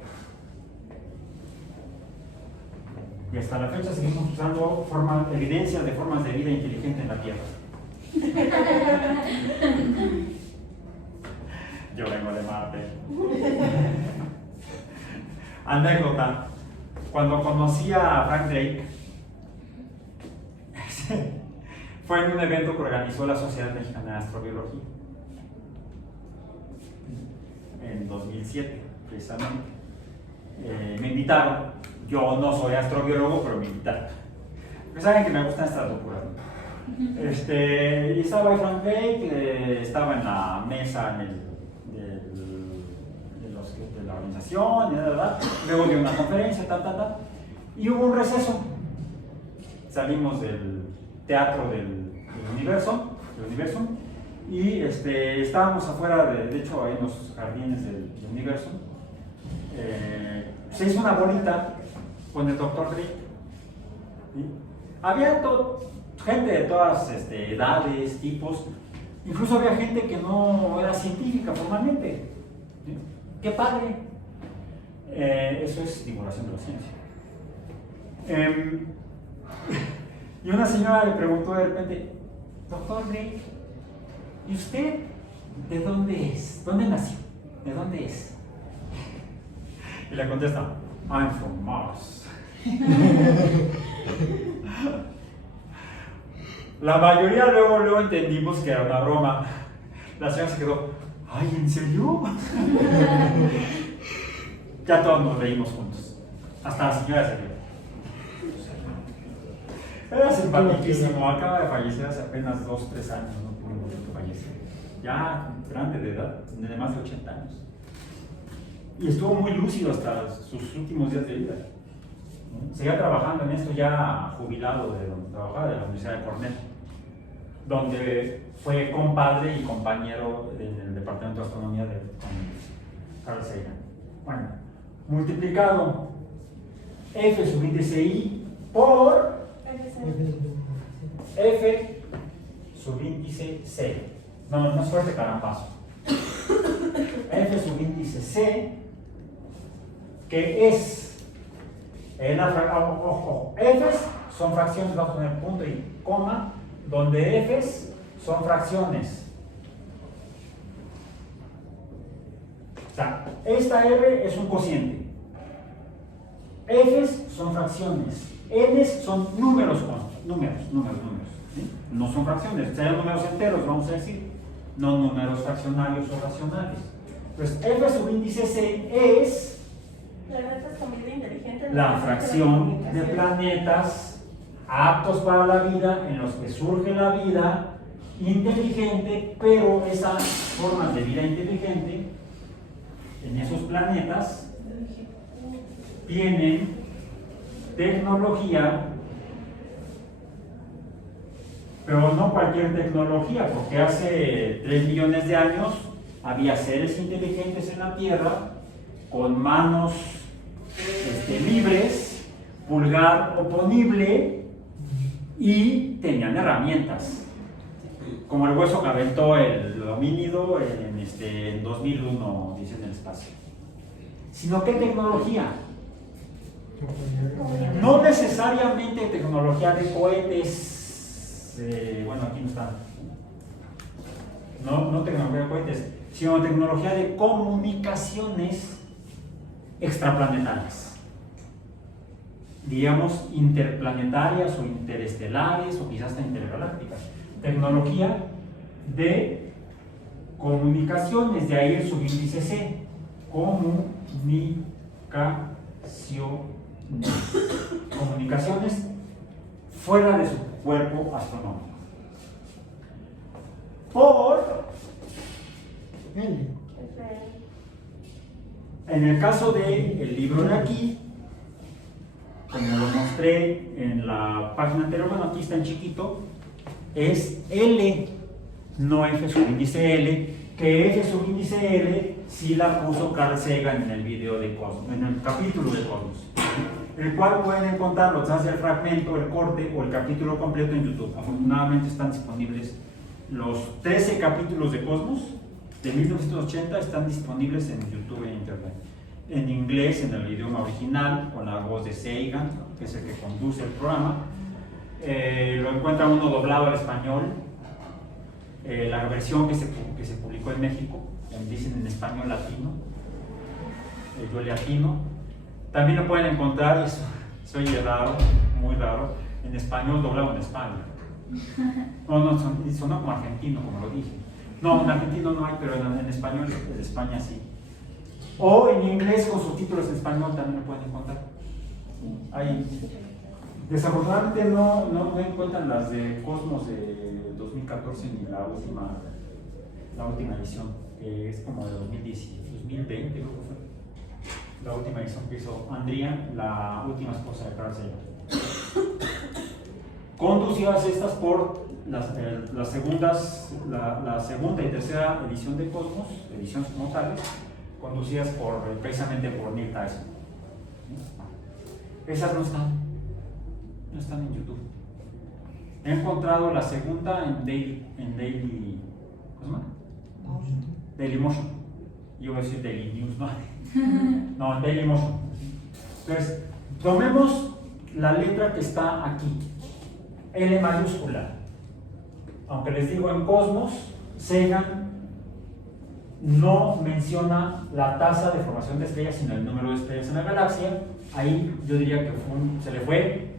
Y hasta la fecha seguimos usando evidencias de formas de vida inteligente en la Tierra. Yo vengo de Marte. Anécdota. Cuando conocí a Frank Drake, fue en un evento que organizó la Sociedad Mexicana de Astrobiología en 2007, precisamente. Me invitaron. Yo no soy astrobiólogo, pero me invitaron. Pues saben que me gustan estas locuras, ¿no? Y estaba ahí Frank Drake, estaba en la mesa de la organización, luego de una conferencia, y hubo un receso. Salimos del teatro del universo, y estábamos afuera, de hecho, ahí en los jardines del universo. Se hizo una bolita con el Dr. Drake. ¿Sí? Había gente de todas edades, tipos, incluso había gente que no era científica formalmente. ¿Sí? ¡Qué padre! Eso es divulgación de la ciencia. Y una señora le preguntó de repente, Dr. Drake, ¿y usted de dónde es? ¿Dónde nació? ¿De dónde es? Y le contesta, I'm from Mars. La mayoría luego entendimos que era una broma. La señora se quedó, ay, ¿en serio? Ya todos nos reímos juntos. Hasta la señora se rió. Era simpaticísimo, acaba de fallecer hace apenas 2 o 3 años, no pudimos que fallecer. Ya grande de edad, de más de 80 años. Y estuvo muy lúcido hasta sus últimos días de vida. Seguía trabajando en esto ya jubilado de donde trabajaba, de la Universidad de Cornell, donde fue compadre y compañero del Departamento de Astronomía con Carl Sagan. Bueno, multiplicado F sub índice I por F sub índice C. No es fuerte, carampazo. F sub índice C, que es ojo, F's son fracciones, vamos a poner punto y coma, donde F's son fracciones. O sea, esta R es un cociente. F's son fracciones. N's son números, ¿sí? No son fracciones, serían números enteros, vamos a decir, no números fraccionarios o racionales. Pues F sub índice C es la fracción de planetas aptos para la vida, en los que surge la vida inteligente, pero esas formas de vida inteligente en esos planetas tienen tecnología, pero no cualquier tecnología, porque hace 3 millones de años había seres inteligentes en la Tierra con manos libres, pulgar oponible, y tenían herramientas, como el hueso que aventó el homínido en 2001, dice, en el espacio. Sino que tecnología. No necesariamente tecnología de cohetes, bueno, aquí no está. No tecnología de cohetes, sino tecnología de comunicaciones extraplanetarias, digamos interplanetarias o interestelares o quizás hasta intergalácticas. Tecnología de comunicaciones, de ahí el subíndice C, comunicaciones fuera de su cuerpo astronómico. Por en el caso del libro de aquí, como lo mostré en la página anterior, bueno, aquí está en chiquito, es L, no F subíndice L, que F subíndice L sí la puso Carl Sagan en el video de Cosmos, en el capítulo de Cosmos, el cual pueden encontrar los el fragmento, el corte o el capítulo completo en YouTube. Afortunadamente están disponibles los 13 capítulos de Cosmos de 1980, están disponibles en YouTube e Internet. En inglés, en el idioma original, con la voz de Sagan, que es el que conduce el programa. Lo encuentra uno doblado al español. La versión que se publicó en México, dicen en español latino, yo latino. También lo pueden encontrar, eso oye raro, muy raro, en español doblado en España. No, sonó como argentino, como lo dije. No, en argentino no hay, pero en español de España sí. O en inglés con subtítulos en español también lo pueden encontrar. Ahí. Desafortunadamente no encuentran las de Cosmos de 2014 ni la última edición, que es como de 2020, creo que fue. La última edición que hizo Andrea, la última esposa de Carl Sagan. Conducidas estas por la segunda y tercera edición de Cosmos, ediciones como tales, conducidas precisamente por Neil Tyson. Esas no están en YouTube. He encontrado la segunda en Daily ¿cómo se llama? Dailymotion. Yo voy a decir Daily News, ¿no? No, en Dailymotion. Entonces, tomemos la letra que está aquí, L mayúscula. Aunque les digo, en Cosmos, Sagan no menciona la tasa de formación de estrellas, sino el número de estrellas en la galaxia. Ahí yo diría que se le fue,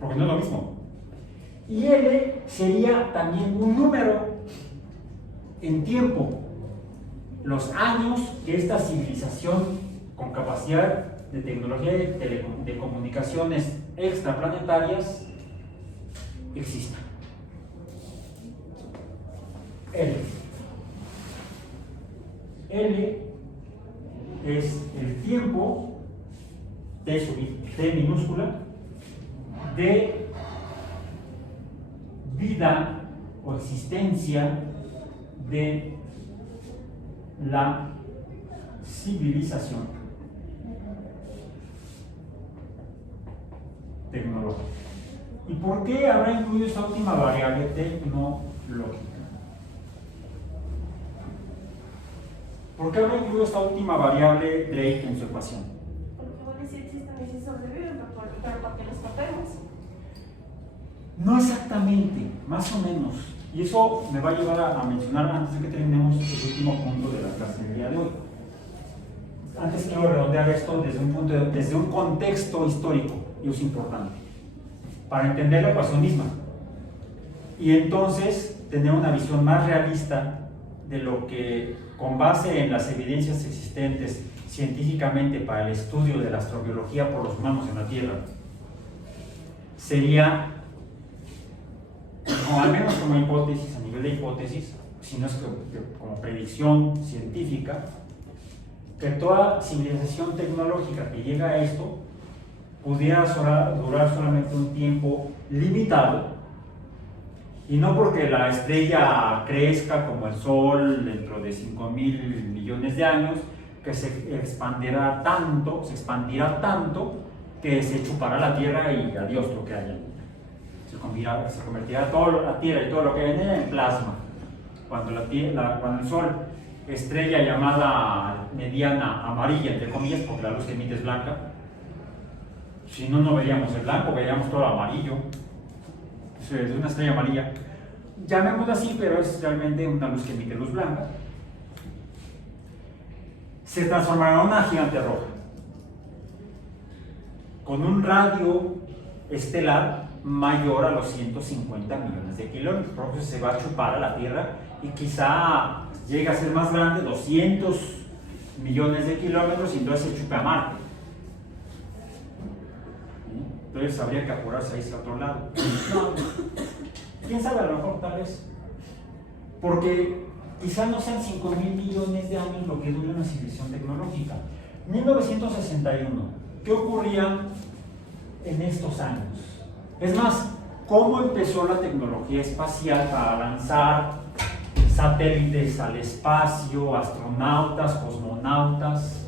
porque no es lo mismo. Y L sería también un número en tiempo, los años que esta civilización con capacidad de tecnología de comunicaciones extraplanetarias exista. L es el tiempo T minúscula de vida o existencia de la civilización tecnológica. ¿Y por qué habrá incluido esta última variable tecnológica? ¿Por qué habrá incluido esta última variable Drake en su ecuación? Porque bueno, si existen y si sobreviven, pero ¿para qué los tapemos? No exactamente, más o menos. Y eso me va a llevar a mencionar, antes de que terminemos el último punto de la clase del día de hoy. Antes quiero redondear esto desde un contexto histórico, y es importante, para entender la ecuación misma. Y entonces tener una visión más realista de lo que, con base en las evidencias existentes científicamente para el estudio de la astrobiología por los humanos en la Tierra, sería, o al menos como hipótesis, a nivel de hipótesis, si no es como predicción científica, que toda civilización tecnológica que llega a esto pudiera durar solamente un tiempo limitado, y no porque la estrella crezca como el Sol dentro de 5.000 millones de años, que se expandirá tanto que se chupará la Tierra y adiós lo que haya. Se convertirá toda la Tierra y todo lo que hay en ella en plasma. Cuando el Sol, estrella llamada mediana amarilla, entre comillas, porque la luz que emite es blanca, si no, no veríamos el blanco, veríamos todo amarillo. Es una estrella amarilla, llamémosla así, pero es realmente una luz que emite luz blanca. Se transformará en una gigante roja, con un radio estelar mayor a los 150 millones de kilómetros. Por eso se va a chupar a la Tierra y quizá llegue a ser más grande, 200 millones de kilómetros, y entonces se chupe a Marte. Entonces habría que apurarse a irse a otro lado. No, quién sabe, a lo mejor tal vez. Porque quizá no sean 5.000 millones de años lo que dure una civilización tecnológica. 1961, ¿qué ocurría en estos años? Es más, ¿cómo empezó la tecnología espacial para lanzar satélites al espacio, astronautas, cosmonautas?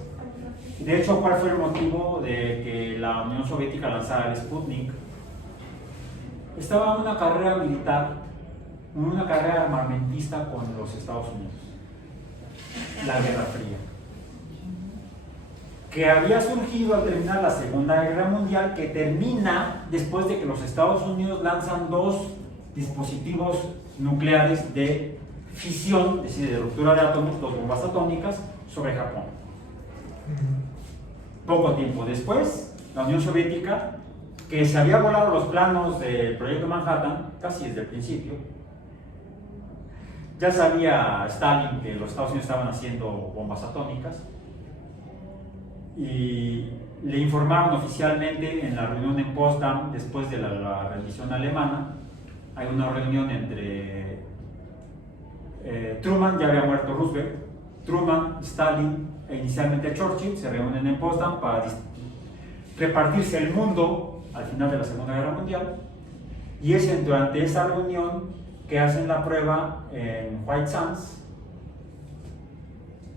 De hecho, ¿cuál fue el motivo de que la Unión Soviética lanzara el Sputnik? Estaba en una carrera militar, en una carrera armamentista con los Estados Unidos, la Guerra Fría. que había surgido al terminar la Segunda Guerra Mundial, que termina después de que los Estados Unidos lanzan dos dispositivos nucleares de fisión, es decir, de ruptura de átomos, dos bombas atómicas, sobre Japón. Poco tiempo después, la Unión Soviética, que se había volado los planos del proyecto Manhattan, casi desde el principio, ya sabía Stalin que los Estados Unidos estaban haciendo bombas atómicas, y le informaron oficialmente en la reunión en Potsdam después de la rendición alemana. Hay una reunión entre Truman, ya había muerto Roosevelt, Truman, Stalin e inicialmente Churchill se reúnen en Potsdam para repartirse el mundo al final de la Segunda Guerra Mundial, y es durante esa reunión que hacen la prueba en White Sands,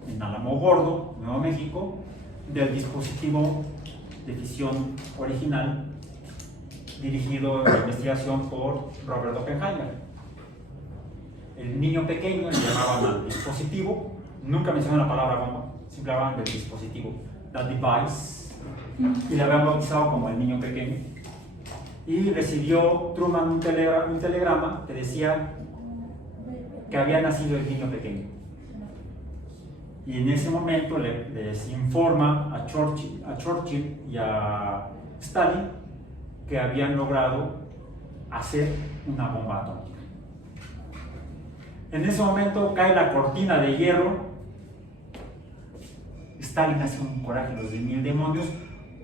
en Alamogordo, Nuevo México, del dispositivo de fisión original dirigido a investigación por Robert Oppenheimer. El niño pequeño le llamaban al dispositivo, nunca mencionaban la palabra bomba, siempre hablaban del dispositivo, the device, y le habían bautizado como el niño pequeño. Y recibió Truman un telegrama que decía que había nacido el niño pequeño. Y en ese momento les informa a Churchill y a Stalin que habían logrado hacer una bomba atómica. En ese momento cae la cortina de hierro. Stalin hace un coraje los de mil demonios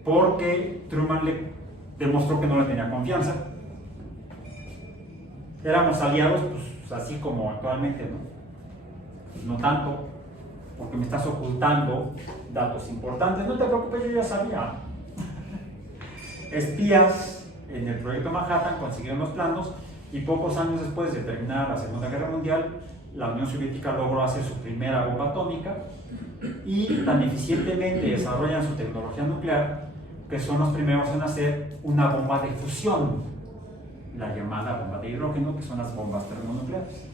porque Truman le demostró que no le tenía confianza. Éramos aliados, pues así como actualmente, ¿no? Pues no tanto, porque me estás ocultando datos importantes. No te preocupes, yo ya sabía. Espías en el proyecto Manhattan consiguieron los planos, y pocos años después de terminar la Segunda Guerra Mundial, la Unión Soviética logró hacer su primera bomba atómica, y tan eficientemente desarrollan su tecnología nuclear que son los primeros en hacer una bomba de fusión, la llamada bomba de hidrógeno, que son las bombas termonucleares.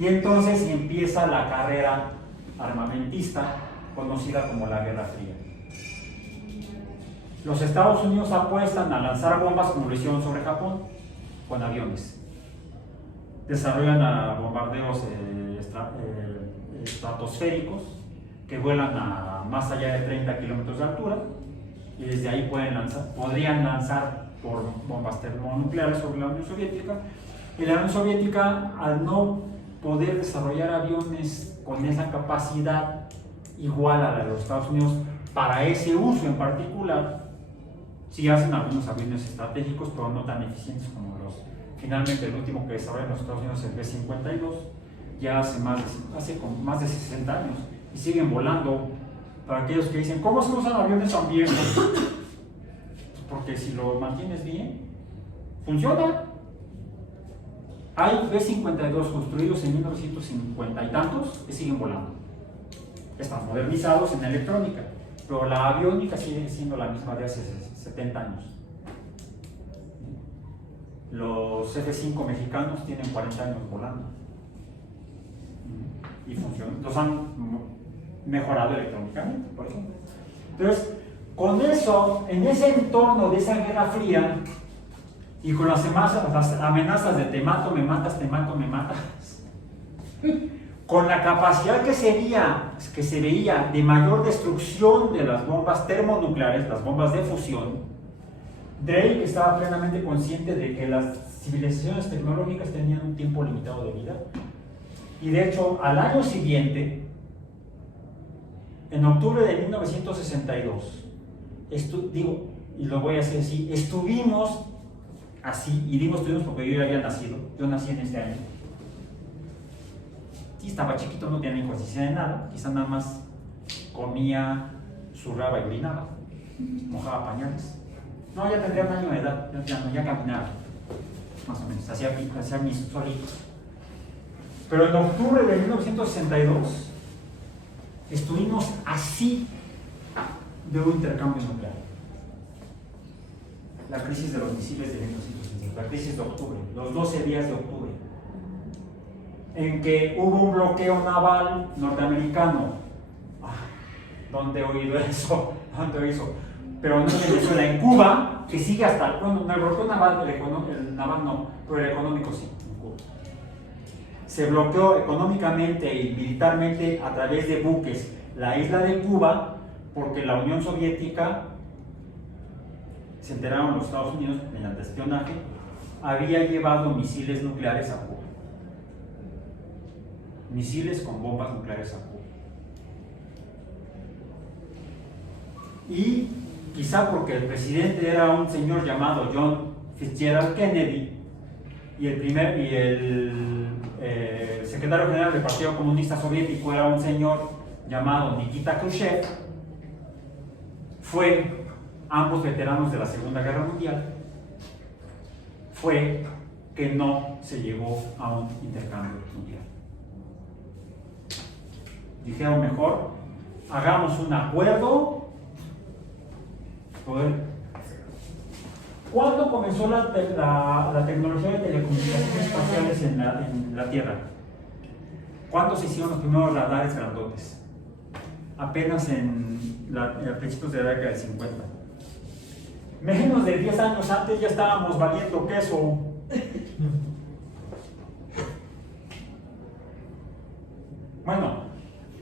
Y entonces empieza la carrera armamentista conocida como la Guerra Fría. Los Estados Unidos apuestan a lanzar bombas como lo hicieron sobre Japón, con aviones. Desarrollan bombardeos estratosféricos que vuelan a más allá de 30 kilómetros de altura, y desde ahí podrían lanzar por bombas termonucleares sobre la Unión Soviética. Y la Unión Soviética, al no poder desarrollar aviones con esa capacidad igual a la de los Estados Unidos para ese uso en particular, sí hacen algunos aviones estratégicos, pero no tan eficientes como los. Finalmente, el último que desarrollan los Estados Unidos es el B-52, ya hace más de 60 años, y siguen volando. Para aquellos que dicen, ¿cómo se usan aviones tan viejos? Porque si lo mantienes bien, funciona. Hay B-52 construidos en 1950 y tantos que siguen volando. Están modernizados en electrónica, pero la aviónica sigue siendo la misma de hace 70 años. Los F-5 mexicanos tienen 40 años volando y funcionan. Los han mejorado electrónicamente, por ejemplo. Entonces, con eso, en ese entorno de esa Guerra Fría, y con las amenazas de te mato, me matas, con la capacidad que se veía de mayor destrucción de las bombas termonucleares, las bombas de fusión, Drake estaba plenamente consciente de que las civilizaciones tecnológicas tenían un tiempo limitado de vida, y de hecho, al año siguiente, en octubre de 1962, y lo voy a hacer así, estuvimos así, y digo estuvimos porque yo ya había nacido, yo nací en este año. Sí, estaba chiquito, no tenía ni conciencia de nada, quizá nada más comía, zurraba y orinaba, mojaba pañales. No, ya tendría un año de edad, ya caminaba, más o menos, hacía mis solitos. Pero en octubre de 1962 estuvimos así de un intercambio nuclear. La crisis de los misiles de 1965, la crisis de octubre, los 12 días de octubre, en que hubo un bloqueo naval norteamericano. ¿Dónde he oído eso? ¿Cuánto hizo? Pero no en Venezuela, en Cuba, que sigue hasta, bueno, el bloqueo naval, el naval no, pero el económico sí, en Cuba. Se bloqueó económicamente y militarmente a través de buques la isla de Cuba, porque la Unión Soviética, se enteraron los Estados Unidos mediante espionaje, había llevado misiles nucleares a Cuba. Misiles con bombas nucleares a Cuba. Y quizá porque el presidente era un señor llamado John Fitzgerald Kennedy y el secretario general del Partido Comunista Soviético era un señor llamado Nikita Khrushchev, fue ambos veteranos de la Segunda Guerra Mundial, fue que no se llegó a un intercambio mundial. Dijeron mejor, hagamos un acuerdo. ¿Cuándo comenzó la tecnología de telecomunicaciones espaciales en la Tierra? ¿Cuándo se hicieron los primeros radares grandotes? Apenas a principios de la década del 50. Menos de 10 años antes ya estábamos valiendo queso. Bueno,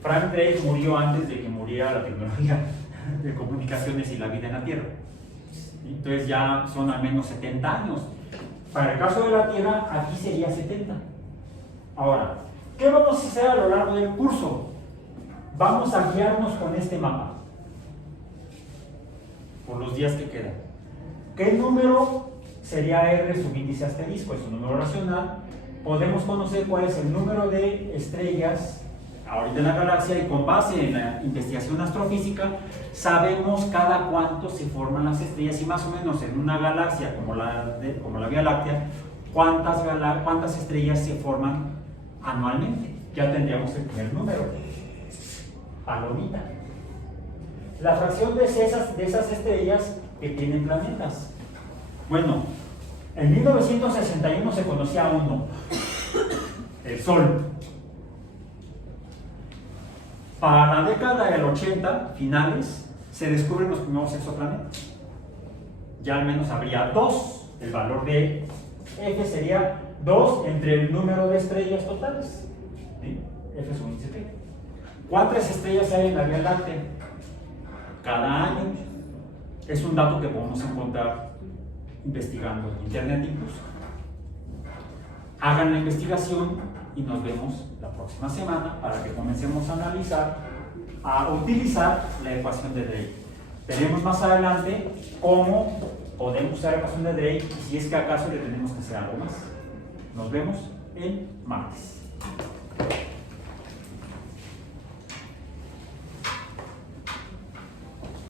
Frank Drake murió antes de que muriera la tecnología de comunicaciones y la vida en la Tierra. Entonces ya son al menos 70 años. Para el caso de la Tierra, aquí sería 70. Ahora, ¿qué vamos a hacer a lo largo del curso? Vamos a guiarnos con este mapa por los días que quedan. ¿Qué número sería R subíndice asterisco? Es un número racional. Podemos conocer cuál es el número de estrellas ahorita en la galaxia, y con base en la investigación astrofísica sabemos cada cuánto se forman las estrellas, y más o menos en una galaxia como la Vía Láctea, cuántas estrellas se forman anualmente. Ya tendríamos el primer número, palomita. La fracción de esas estrellas que tienen planetas. Bueno, en 1961 se conocía uno, el Sol. Para la década del 80, finales, se descubren los primeros exoplanetas. Ya al menos habría 2. El valor de F sería 2 entre el número de estrellas totales. ¿Sí? F es un índice P. ¿Cuántas estrellas hay en la Vía Láctea? Cada año. Es un dato que podemos encontrar investigando en internet incluso. Hagan la investigación y nos vemos la próxima semana para que comencemos a utilizar la ecuación de Drake. Veremos más adelante cómo podemos usar la ecuación de Drake y si es que acaso le tenemos que hacer algo más. Nos vemos el martes.